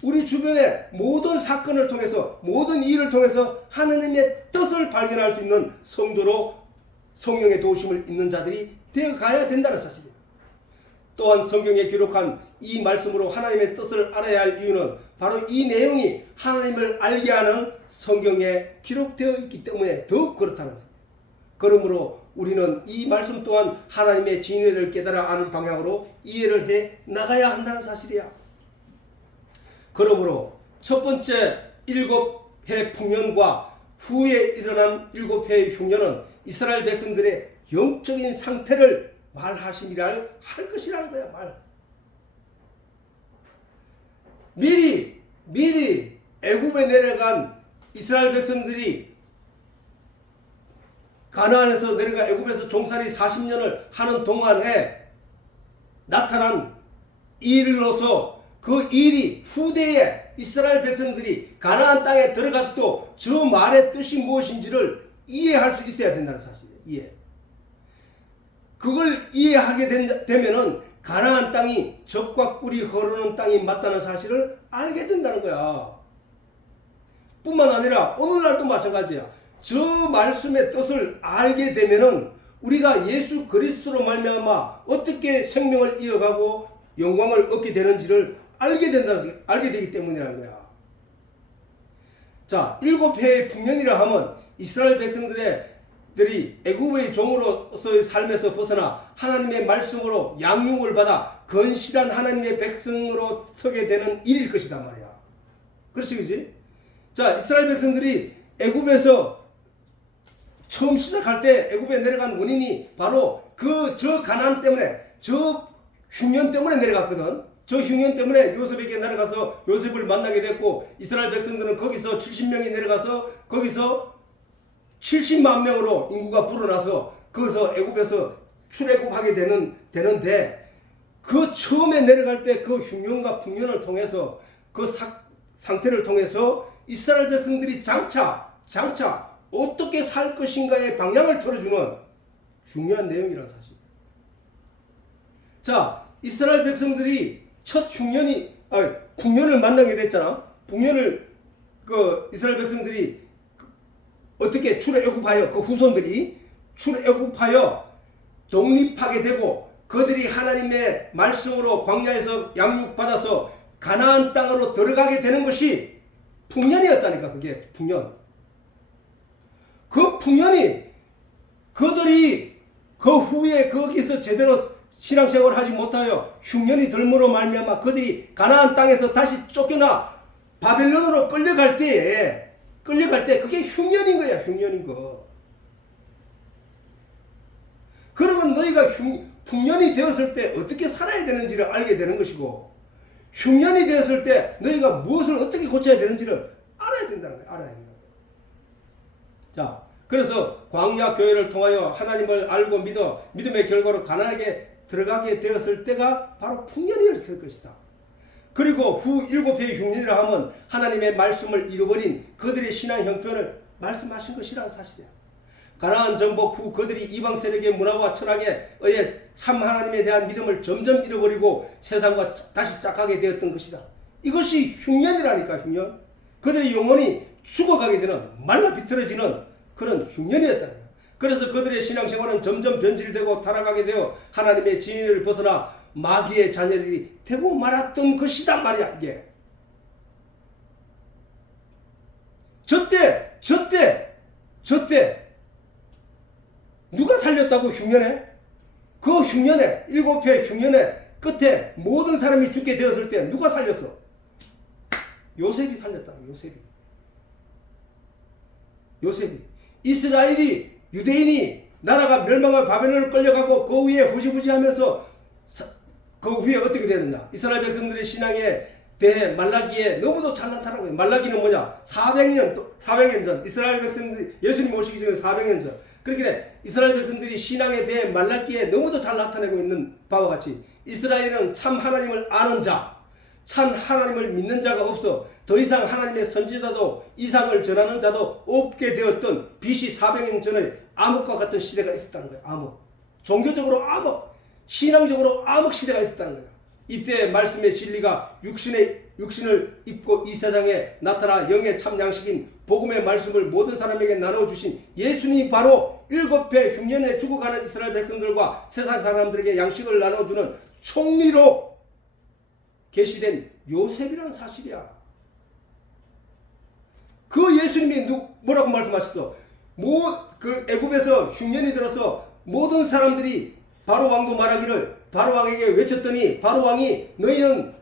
우리 주변의 모든 사건을 통해서, 모든 일을 통해서 하나님의 뜻을 발견할 수 있는 성도로 성령의 도우심을 입는 자들이 되어가야 된다는 사실이에요. 또한 성경에 기록한 이 말씀으로 하나님의 뜻을 알아야 할 이유는 바로 이 내용이 하나님을 알게 하는 성경에 기록되어 있기 때문에 더욱 그렇다는 사실이에요. 그러므로 우리는 이 말씀 또한 하나님의 진리를 깨달아 아는 방향으로 이해를 해 나가야 한다는 사실이야. 그러므로 첫 번째 7해 풍년과 후에 일어난 7해의 흉년은 이스라엘 백성들의 영적인 상태를 말하심이라 할 것이라는 거야. 말. 미리 애굽에 내려간 이스라엘 백성들이 가나안에서 내려가 애굽에서 종살이 40년을 하는 동안에 나타난 일로서 그 일이 후대에 이스라엘 백성들이 가나안 땅에 들어가서도 저 말의 뜻이 무엇인지를 이해할 수 있어야 된다는 사실이에요. 이해. 그걸 이해하게 되면은 가나안 땅이 젖과 꿀이 흐르는 땅이 맞다는 사실을 알게 된다는 거야. 뿐만 아니라 오늘날도 마찬가지야. 저 말씀의 뜻을 알게 되면은 우리가 예수 그리스도로 말미암아 어떻게 생명을 이어가고 영광을 얻게 되는지를 알게 되기 때문이라는 거야. 자, 7해의 풍년이라 하면 이스라엘 백성들이 애굽의 종으로서의 삶에서 벗어나 하나님의 말씀으로 양육을 받아 건실한 하나님의 백성으로 서게 되는 일일 것이다 말이야. 그렇지, 그렇지? 자, 이스라엘 백성들이 애굽에서 처음 시작할 때 애굽에 내려간 원인이 바로 저 가나안 때문에, 저 흉년 때문에 내려갔거든. 저 흉년 때문에 요셉에게 내려가서 요셉을 만나게 됐고, 이스라엘 백성들은 거기서 70명이 내려가서 거기서 70만 명으로 인구가 불어나서 거기서 애굽에서 출애굽하게 되는데, 그 처음에 내려갈 때 그 흉년과 풍년을 통해서 그 상태를 통해서 이스라엘 백성들이 장차 어떻게 살 것인가의 방향을 틀어주는 중요한 내용이라는 사실. 자, 이스라엘 백성들이 첫 풍년을 만나게 됐잖아. 풍년을 이스라엘 백성들이 어떻게 출애굽하여 그 후손들이 출애굽하여 독립하게 되고 그들이 하나님의 말씀으로 광야에서 양육받아서 가나안 땅으로 들어가게 되는 것이 풍년이었다니까. 그게 풍년. 그 풍년이 그들이 그 후에 거기서 제대로 신앙생활을 하지 못하여 흉년이 들므로 말미암아 그들이 가나안 땅에서 다시 쫓겨나 바벨론으로 끌려갈 때 그게 흉년인 거야. 흉년인 거. 그러면 너희가 풍년이 되었을 때 어떻게 살아야 되는지를 알게 되는 것이고, 흉년이 되었을 때 너희가 무엇을 어떻게 고쳐야 되는지를 알아야 된다는 거야. 알아야 된다는 거야. 자, 그래서 광야 교회를 통하여 하나님을 알고 믿음의 결과로 가나안에 들어가게 되었을 때가 바로 풍년이었을 것이다. 그리고 후 7해의 흉년이라 하면 하나님의 말씀을 잃어버린 그들의 신앙 형편을 말씀하신 것이라는 사실이야. 가나안 정복 후 그들이 이방 세력의 문화와 철학에 의해 참 하나님에 대한 믿음을 점점 잃어버리고 세상과 다시 짝하게 되었던 것이다. 이것이 흉년이라니까. 흉년. 그들의 영혼이 죽어가게 되는, 말라 비틀어지는 그런 흉년이었다. 그래서 그들의 신앙생활은 점점 변질되고 타락하게 되어 하나님의 진리를 벗어나 마귀의 자녀들이 되고 말았던 것이다 말이야. 이게 저때 누가 살렸다고? 흉년에? 그 흉년에, 7해 흉년에 끝에 모든 사람이 죽게 되었을 때 누가 살렸어? 요셉이 살렸다. 요셉이. 이스라엘이, 유대인이 나라가 멸망하여 바벨론을 끌려가고 그 위에 흐지부지하면서 그 후에 어떻게 되느냐? 이스라엘 백성들의 신앙에 대해 말라기에 너무도 잘나타나고, 말라기는 뭐냐? 400년 전, 이스라엘 백성들이 예수님 오시기 전에 400년 전, 그렇게 이스라엘 백성들이 신앙에 대해 말라기에 너무도 잘 나타내고 있는 바와 같이 이스라엘은 참 하나님을 아는 자, 참 하나님을 믿는 자가 없어 더 이상 하나님의 선지자도 이상을 전하는 자도 없게 되었던 BC 400년 전의 암흑과 같은 시대가 있었다는 거예요. 암흑. 종교적으로 암흑, 신앙적으로 암흑 시대가 있었다는 거예요. 이때 말씀의 진리가 육신을 입고 이 세상에 나타나 영의 참 양식인 복음의 말씀을 모든 사람에게 나눠주신 예수님이 바로 7배 흉년에 죽어가는 이스라엘 백성들과 세상 사람들에게 양식을 나눠주는 총리로 계시된 요셉이라는 사실이야. 그 예수님이 뭐라고 말씀하셨어? 그 애굽에서 흉년이 들어서 모든 사람들이 바로 왕도 말하기를 바로 왕에게 외쳤더니 바로 왕이 너희는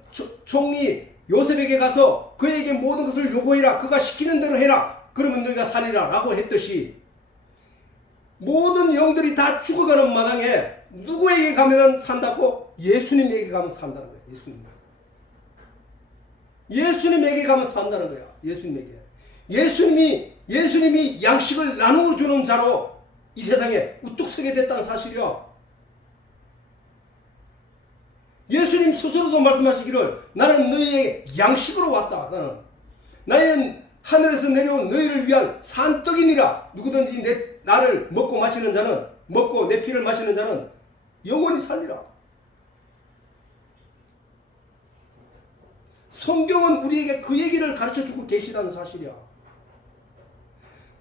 총리 요셉에게 가서 그에게 모든 것을 요구해라. 그가 시키는 대로 해라. 그러면 너희가 살리라 라고 했듯이 모든 영들이 다 죽어가는 마당에 누구에게 가면 산다고? 예수님에게 가면 산다는 거예요. 예수님에게 가면 산다는 거야. 예수님이 양식을 나누어주는 자로 이 세상에 우뚝 서게 됐다는 사실이야. 예수님 스스로도 말씀하시기를 나는 너희의 양식으로 왔다. 나는 하늘에서 내려온 너희를 위한 산떡이니라. 누구든지 나를 먹고 마시는 자는 먹고 내 피를 마시는 자는 영원히 살리라. 성경은 우리에게 그 얘기를 가르쳐주고 계시다는 사실이야.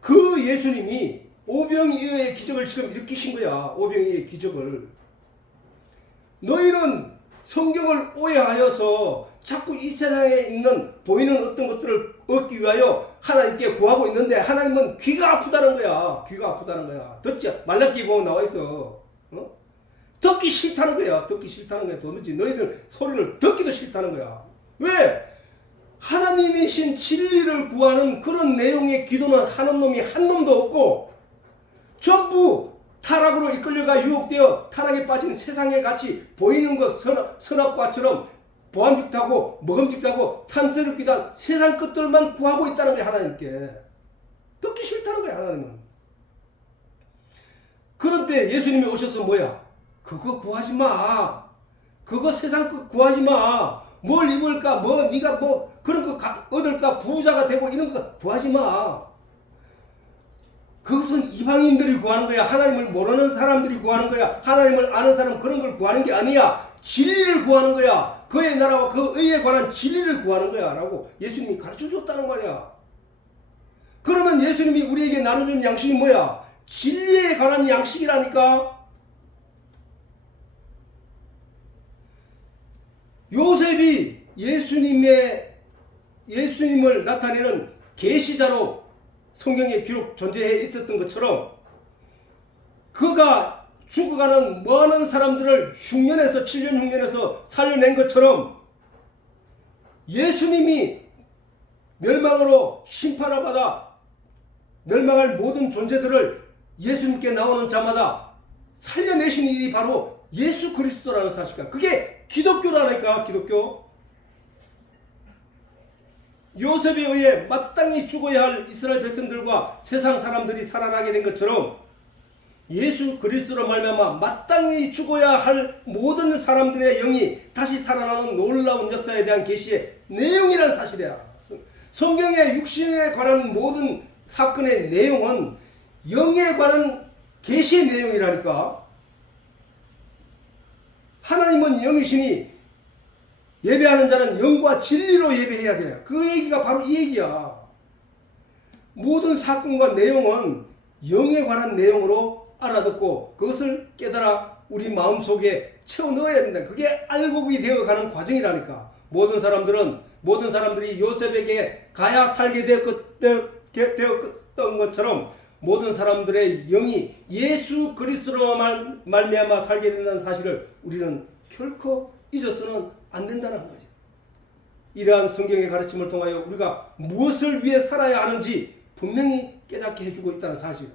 그 예수님이 오병이어의 기적을 지금 일으키신 거야. 오병이어의 기적을. 너희는 성경을 오해하여서 자꾸 이 세상에 있는 보이는 어떤 것들을 얻기 위하여 하나님께 구하고 있는데 하나님은 귀가 아프다는 거야. 듣지? 말라기 보면 나와 있어. 듣기 싫다는 거야. 도무지 너희들 소리를 듣기도 싫다는 거야. 왜? 하나님이신 진리를 구하는 그런 내용의 기도는 하는 놈이 한 놈도 없고 전부 타락으로 이끌려가 유혹되어 타락에 빠진 세상에 같이 보이는 것 선악과처럼 보암직하고 먹음직하고 탐스럽기도 한 세상 것들만 구하고 있다는 거야. 하나님께 듣기 싫다는 거야. 하나님은. 그런데 예수님이 오셔서 뭐야? 그거 구하지 마. 그거 세상 것 구하지 마. 뭘 입을까? 네가 그런 거 얻을까? 부자가 되고 이런 거 구하지 마. 그것은 이방인들이 구하는 거야. 하나님을 모르는 사람들이 구하는 거야. 하나님을 아는 사람 그런 걸 구하는 게 아니야. 진리를 구하는 거야. 그의 나라와 그 의에 관한 진리를 구하는 거야. 라고 예수님이 가르쳐 줬다는 말이야. 그러면 예수님이 우리에게 나눠준 양식이 뭐야? 진리에 관한 양식이라니까. 요셉이 예수님을 나타내는 계시자로 성경에 비록 존재해 있었던 것처럼 그가 죽어가는 많은 사람들을 7년 흉년에서 살려낸 것처럼 예수님이 멸망으로 심판을 받아 멸망할 모든 존재들을 예수님께 나오는 자마다 살려내신 일이 바로 예수 그리스도라는 사실이야. 그게 기독교라니까. 기독교. 요셉에 의해 마땅히 죽어야 할 이스라엘 백성들과 세상 사람들이 살아나게 된 것처럼 예수 그리스도로 말미암아 마땅히 죽어야 할 모든 사람들의 영이 다시 살아나는 놀라운 역사에 대한 계시의 내용이라는 사실이야. 성경의 육신에 관한 모든 사건의 내용은 영에 관한 계시의 내용이라니까. 하나님은 영이시니 예배하는 자는 영과 진리로 예배해야 돼. 그 얘기가 바로 이 얘기야. 모든 사건과 내용은 영에 관한 내용으로 알아듣고 그것을 깨달아 우리 마음속에 채워 넣어야 된다. 그게 알곡이 되어가는 과정이라니까. 모든 사람들이 요셉에게 가야 살게 되었던 것처럼 모든 사람들의 영이 예수 그리스도로 말미암아 살게 된다는 사실을 우리는 결코 잊어서는 안 된다는 거죠. 이러한 성경의 가르침을 통하여 우리가 무엇을 위해 살아야 하는지 분명히 깨닫게 해주고 있다는 사실.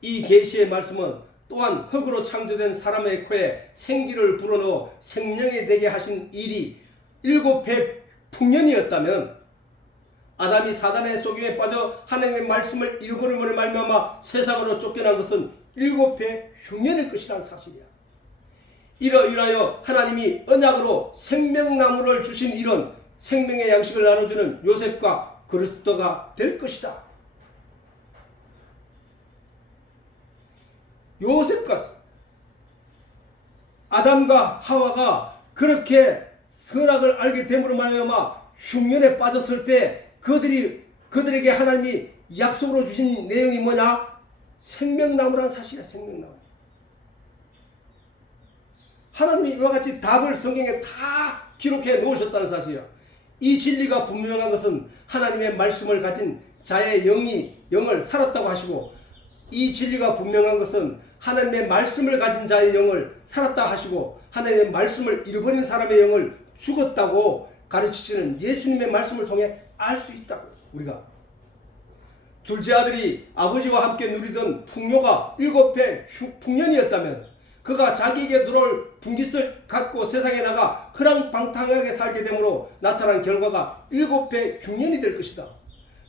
이 계시의 말씀은 또한 흙으로 창조된 사람의 코에 생기를 불어넣어 생명이 되게 하신 일이 7배 풍년이었다면 아담이 사단의 속임에 빠져 하나님의 말씀을 잃어버림으로 말미암아 세상으로 쫓겨난 것은 7배 흉년일 것이라는 사실이야. 이로 인하여 하나님이 언약으로 생명나무를 주신 이런 생명의 양식을 나눠주는 요셉과 그리스도가 될 것이다. 요셉과 아담과 하와가 그렇게 선악을 알게 됨으로 말미암아 흉년에 빠졌을 때 그들에게 하나님이 약속으로 주신 내용이 뭐냐? 생명나무라는 사실이야. 생명나무. 하나님이 이와 같이 답을 성경에 다 기록해 놓으셨다는 사실이야. 이 진리가 분명한 것은 하나님의 말씀을 가진 자의 영을 살았다고 하시고, 이 진리가 분명한 것은 하나님의 말씀을 가진 자의 영을 살았다 하시고, 하나님의 말씀을 잃어버린 사람의 영을 죽었다고 가르치시는 예수님의 말씀을 통해 알 수 있다고. 우리가 둘째 아들이 아버지와 함께 누리던 풍요가 7배 풍년이었다면 그가 자기에게 들어올 분깃을 갖고 세상에 나가 허랑방탕하게 살게 되므로 나타난 결과가 7배 흉년이 될 것이다.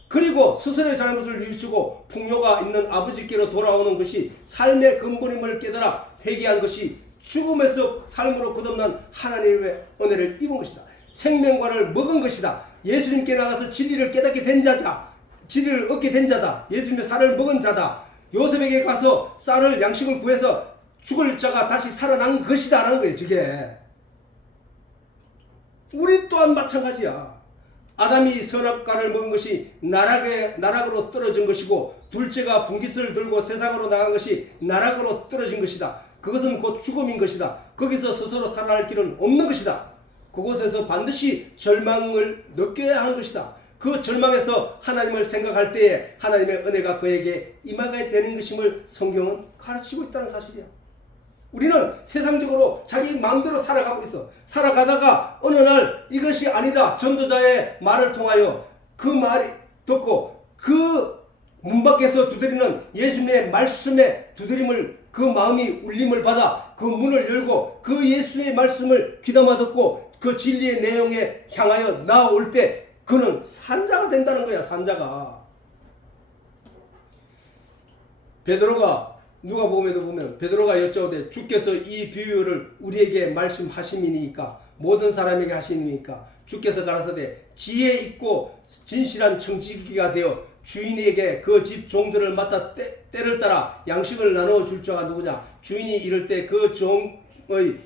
그리고 스스로의 잘못을 뉘우치고 풍요가 있는 아버지께로 돌아오는 것이 삶의 근본임을 깨달아 회개한 것이 죽음에서 삶으로 거듭난 하나님의 은혜를 입은 것이다. 생명과를 먹은 것이다. 예수님께 나가서 진리를 깨닫게 된 자다. 진리를 얻게 된 자다. 예수님의 살을 먹은 자다. 요셉에게 가서 쌀을 양식을 구해서 죽을 자가 다시 살아난 것이다 라는 거예요. 저게 우리 또한 마찬가지야. 아담이 선악과를 먹은 것이 나락으로 떨어진 것이고, 둘째가 분깃을 들고 세상으로 나간 것이 나락으로 떨어진 것이다. 그것은 곧 죽음인 것이다. 거기서 스스로 살아날 길은 없는 것이다. 그곳에서 반드시 절망을 느껴야 하는 것이다. 그 절망에서 하나님을 생각할 때에 하나님의 은혜가 그에게 임하게 되는 것임을 성경은 가르치고 있다는 사실이야. 우리는 세상적으로 자기 마음대로 살아가고 있어. 살아가다가 어느 날 이것이 아니다. 전도자의 말을 통하여 그 말이 듣고 그 문 밖에서 두드리는 예수님의 말씀에 두드림을, 그 마음이 울림을 받아 그 문을 열고 그 예수의 말씀을 귀담아 듣고 그 진리의 내용에 향하여 나올 때 그는 산자가 된다는 거야. 산자가. 베드로가 누가복음에도 보면 베드로가 여쭤오되 주께서 이 비유를 우리에게 말씀하심이니까 모든 사람에게 하시니까 주께서 가라사대 지혜 있고 진실한 청지기가 되어 주인에게 그 집 종들을 맡아 때를 따라 양식을 나누어 줄 자가 누구냐? 주인이 이럴 때 그 종의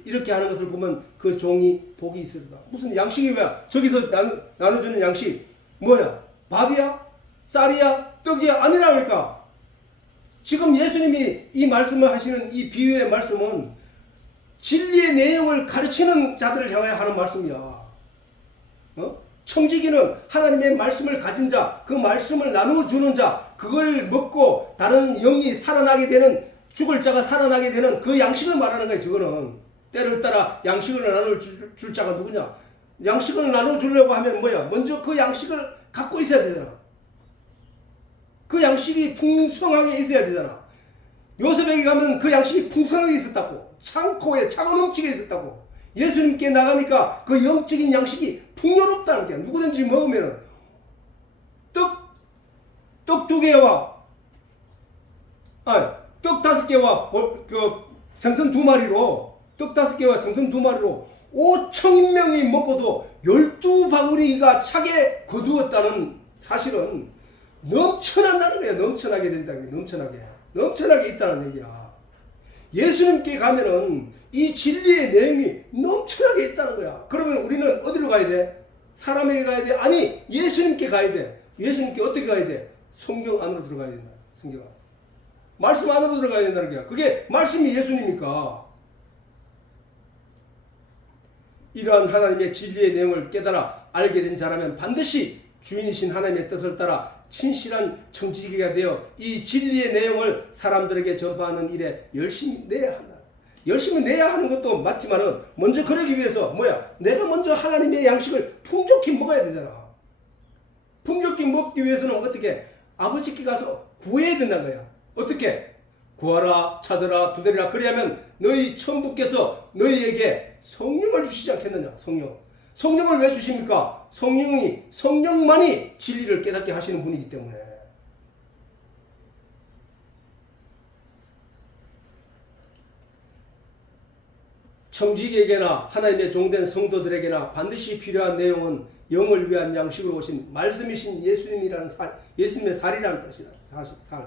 이렇게 하는 것을 보면 그 종이 복이 있으리라. 무슨 양식이 뭐야? 저기서 나눠주는 양식 뭐야? 밥이야? 쌀이야? 떡이야? 아니라니까. 지금 예수님이 이 말씀을 하시는 이 비유의 말씀은 진리의 내용을 가르치는 자들을 향하여 하는 말씀이야. 청지기는 하나님의 말씀을 가진 자, 그 말씀을 나누어주는 자, 그걸 먹고 다른 영이 살아나게 되는, 죽을 자가 살아나게 되는 그 양식을 말하는 거야. 저거는 때를 따라 양식을 나눠줄 자가 누구냐? 양식을 나눠주려고 하면 뭐야? 먼저 그 양식을 갖고 있어야 되잖아. 그 양식이 풍성하게 있어야 되잖아. 요셉에게 가면 그 양식이 풍성하게 있었다고. 창고에 차가 넘치게 있었다고. 예수님께 나가니까 그 영적인 양식이 풍요롭다는 게, 누구든지 먹으면 떡 2개와 떡 5개와 생선 2마리로, 떡 5개와 생선 2마리로 5,000명이 먹고도 12바구니가 차게 거두었다는 사실은 넘쳐난다는 거야. 넘쳐나게 된다는 게, 넘쳐나게 있다는 얘기야. 예수님께 가면은 이 진리의 내용이 넘쳐나게 있다는 거야. 그러면 우리는 어디로 가야 돼? 사람에게 가야 돼? 아니, 예수님께 가야 돼. 예수님께 어떻게 가야 돼? 성경 안으로 들어가야 된다. 성경 안. 말씀 안으로 들어가야 된다는 거야. 그게 말씀이 예수님이니까. 이러한 하나님의 진리의 내용을 깨달아 알게 된 자라면 반드시 주인이신 하나님의 뜻을 따라 진실한 청지기가 되어 이 진리의 내용을 사람들에게 전파하는 일에 열심히 내야 한다. 열심히 내야 하는 것도 맞지만은 먼저 그러기 위해서 뭐야? 내가 먼저 하나님의 양식을 풍족히 먹어야 되잖아. 풍족히 먹기 위해서는 어떻게? 아버지께 가서 구해야 된다는 거야. 어떻게? 구하라, 찾으라, 두드리라. 그래야면 너희 천부께서 너희에게 성령을 주시지 않겠느냐? 성령. 성령을 왜 주십니까? 성령만이 진리를 깨닫게 하시는 분이기 때문에. 청직에게나 하나님의 종된 성도들에게나 반드시 필요한 내용은 영을 위한 양식으로 오신 말씀이신 예수님의 살이라는 뜻이다. 살.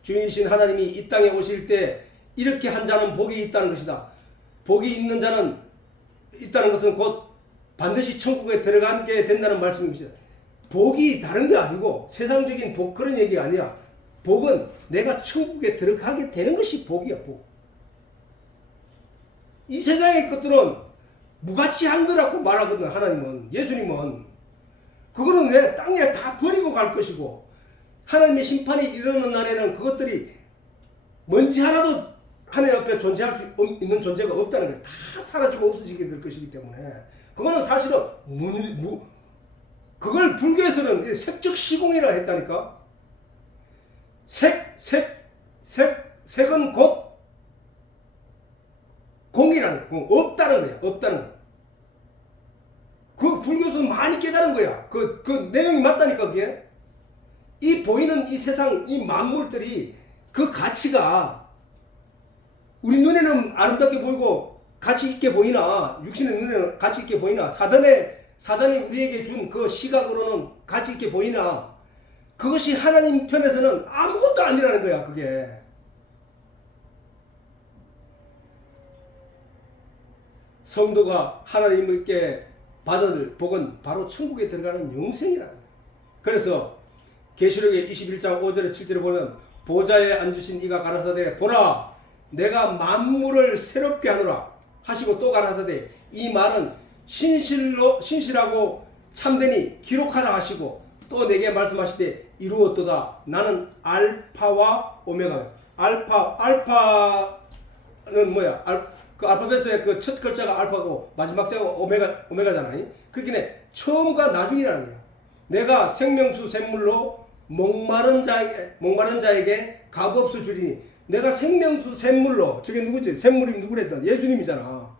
주인이신 하나님이 이 땅에 오실 때 이렇게 한 자는 복이 있다는 것이다. 복이 있는 자는 있다는 것은 곧 반드시 천국에 들어가게 된다는 말씀입니다. 복이 다른 게 아니고 세상적인 복 그런 얘기가 아니야. 복은 내가 천국에 들어가게 되는 것이 복이야. 복. 이 세상의 것들은 무가치한 거라고 말하거든. 하나님은, 예수님은. 그거는 왜 땅에 다 버리고 갈 것이고 하나님의 심판이 일어나는 날에는 그것들이 먼지 하나도 하나님 앞에 존재할 수 있는 존재가 없다는 거예요. 다 사라지고 없어지게 될 것이기 때문에 그거는 사실은 그걸 불교에서는 색적 시공이라 했다니까. 색은 곧 공이라는 거야. 없다는 거야. 없다는 거야. 그 불교에서는 많이 깨달은 거야. 그 내용이 맞다니까 그게. 이 보이는 이 세상 이 만물들이 그 가치가 우리 눈에는 아름답게 보이고 가치 있게 보이나 육신의 눈에는 가치 있게 보이나 사단이 우리에게 준 그 시각으로는 가치 있게 보이나 그것이 하나님 편에서는 아무것도 아니라는 거야. 그게. 성도가 하나님께 받을 복은 바로 천국에 들어가는 영생이라는 거예요. 그래서 계시록의 21장 5절에 7절에 보면 보좌에 앉으신 이가 가라사대 보라 내가 만물을 새롭게 하노라 하시고 또 가라사대 이 말은 신실하고 참되니 기록하라 하시고 또 내게 말씀하시되 이루었도다. 나는 알파와 오메가. 알파는 뭐야? 그 알파벳의 그 첫 글자가 알파고 마지막 자가 오메가잖아요. 그렇게 처음과 나중이라는 거야. 내가 생명수 샘물로 목마른 자에게 값없어 주리니 내가 생명수 샘물로 저게 누구지? 샘물이 누구랬다? 예수님이잖아.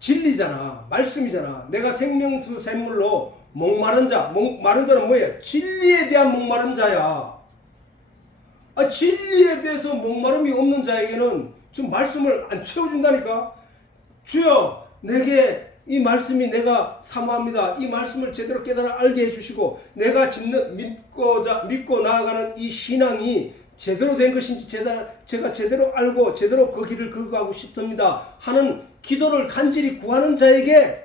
진리잖아. 말씀이잖아. 내가 생명수 샘물로 목마른 자는 뭐예요? 진리에 대한 목마른 자야. 진리에 대해서 목마름이 없는 자에게는 지금 말씀을 안 채워준다니까. 주여 내게 이 말씀이 내가 사모합니다. 이 말씀을 제대로 깨달아 알게 해주시고 내가 믿고 나아가는 이 신앙이 제대로 된 것인지 제가 제대로 알고 제대로 그 길을 걸어가고 싶습니다 하는 기도를 간절히 구하는 자에게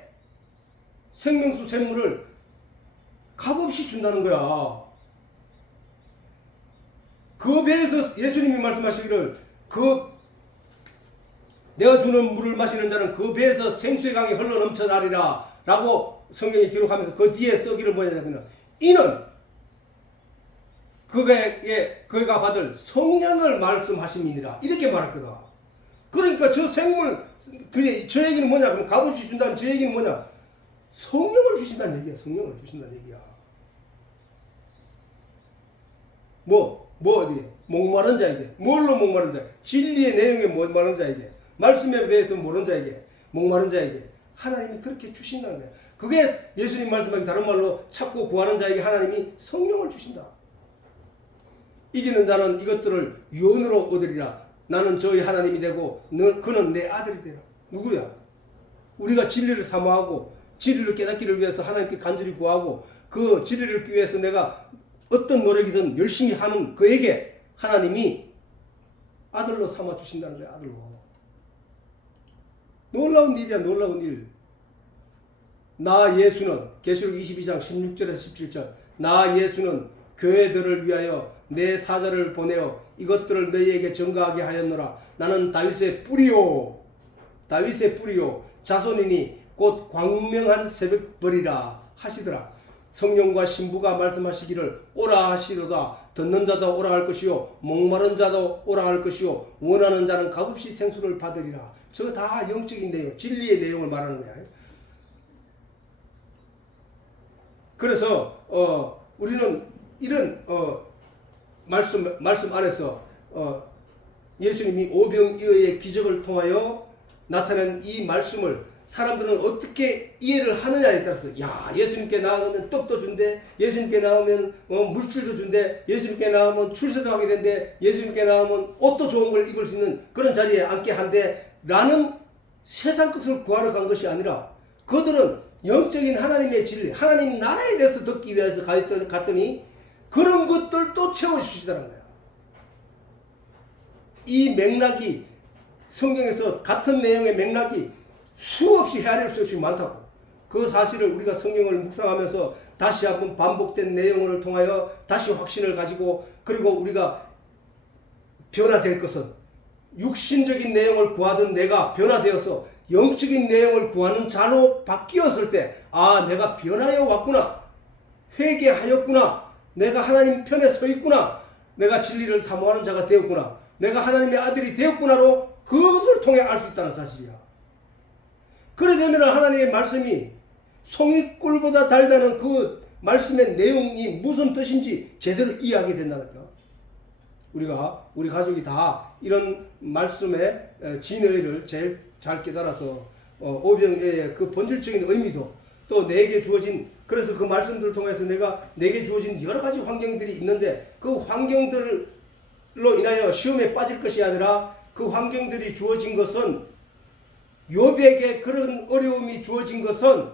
생명수 샘물을 값없이 준다는 거야. 그 배에서 예수님이 말씀하시기를 내가 주는 물을 마시는 자는 그 배에서 생수의 강이 흘러 넘쳐나리라 라고 성경이 기록하면서 그 뒤에 써기를 뭐냐면 이는 그가 받을 성령을 말씀하심이니라 이렇게 말했거든. 그러니까 저 생물 저 얘기는 뭐냐? 그럼 값없이 준다는 저 얘기는 뭐냐? 성령을 주신다는 얘기야. 성령을 주신다는 얘기야. 어디? 목마른 자에게. 뭘로 목마른 자? 진리의 내용에 목마른 자에게. 말씀에 대해서 모르는 자에게. 목마른 자에게. 하나님이 그렇게 주신다는 거야. 그게 예수님 말씀하기 다른 말로 찾고 구하는 자에게 하나님이 성령을 주신다. 이기는 자는 이것들을 유언으로 얻으리라. 나는 저희 하나님이 되고 그는 내 아들이 되라. 누구야? 우리가 진리를 사모하고 진리를 깨닫기를 위해서 하나님께 간절히 구하고 그 진리를 얻기 위해서 내가 어떤 노력이든 열심히 하는 그에게 하나님이 아들로 삼아 주신다는 거야. 아들로. 놀라운 일이야. 놀라운 일. 나 예수는 계시록 22장 16절에서 17절 나 예수는 교회들을 위하여 내 사자를 보내어 이것들을 너희에게 전가하게 하였노라. 나는 다윗의 뿌리요 자손이니 곧 광명한 새벽벌이라 하시더라. 성령과 신부가 말씀하시기를 오라 하시도다. 듣는 자도 오라 할 것이요 목마른 자도 오라 할 것이요 원하는 자는 값없이 생수를 받으리라. 저거 다 영적인 내용, 진리의 내용을 말하는 거야. 그래서 우리는 이런 말씀 안에서 예수님이 오병이어의 기적을 통하여 나타낸 이 말씀을 사람들은 어떻게 이해를 하느냐에 따라서 야 예수님께 나아가면 떡도 준대, 예수님께 나오면 물질도 준대, 예수님께 나오면 출세도 하게 된대, 예수님께 나오면 옷도 좋은 걸 입을 수 있는 그런 자리에 앉게 한대 라는 세상 것을 구하러 간 것이 아니라 그들은 영적인 하나님의 진리, 하나님 나라에 대해서 듣기 위해서 갔더니 그런 것들도 채워주시더라는 거야. 이 맥락이 성경에서 같은 내용의 맥락이 수없이 헤아릴 수 없이 많다고. 그 사실을 우리가 성경을 묵상하면서 다시 한번 반복된 내용을 통하여 다시 확신을 가지고 그리고 우리가 변화될 것은 육신적인 내용을 구하던 내가 변화되어서 영적인 내용을 구하는 자로 바뀌었을 때 아 내가 변하여 왔구나, 회개하였구나, 내가 하나님 편에 서 있구나, 내가 진리를 사모하는 자가 되었구나, 내가 하나님의 아들이 되었구나로 그것을 통해 알 수 있다는 사실이야. 그래 되면 하나님의 말씀이 송이꿀보다 달다는 그 말씀의 내용이 무슨 뜻인지 제대로 이해하게 된다니까. 우리 가족이 다 이런 말씀의 진의를 제일 잘 깨달아서 오병의 그 본질적인 의미도 또 내게 주어진, 그래서 그 말씀들을 통해서 내게 주어진 여러 가지 환경들이 있는데 그 환경들로 인하여 시험에 빠질 것이 아니라 그 환경들이 주어진 것은 욥에게 그런 어려움이 주어진 것은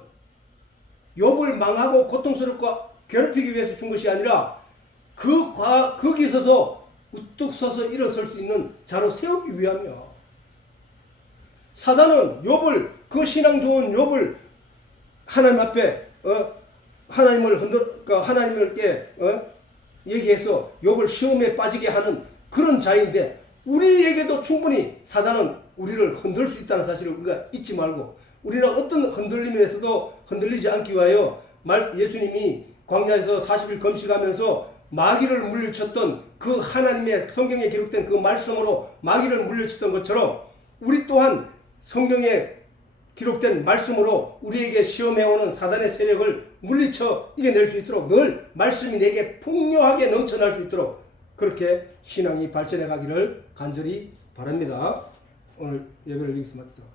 욥을 망하고 고통스럽고 괴롭히기 위해서 준 것이 아니라 거기 서서 우뚝 서서 일어설 수 있는 자로 세우기 위함이야. 사단은 욥을, 그 신앙 좋은 욥을 하나님 앞에 하나님께 얘기해서 욥을 시험에 빠지게 하는 그런 자인데 우리에게도 충분히 사단은 우리를 흔들 수 있다는 사실을 우리가 잊지 말고 우리는 어떤 흔들림에서도 흔들리지 않기 위하여 예수님이 광야에서 40일 금식하면서 마귀를 물리쳤던 그 하나님의 성경에 기록된 그 말씀으로 마귀를 물리쳤던 것처럼 우리 또한 성경에 기록된 말씀으로 우리에게 시험해오는 사단의 세력을 물리쳐 이겨낼 수 있도록 늘 말씀이 내게 풍요하게 넘쳐날 수 있도록 그렇게 신앙이 발전해 가기를 간절히 바랍니다. 오늘 예배를 여기서 마치도록.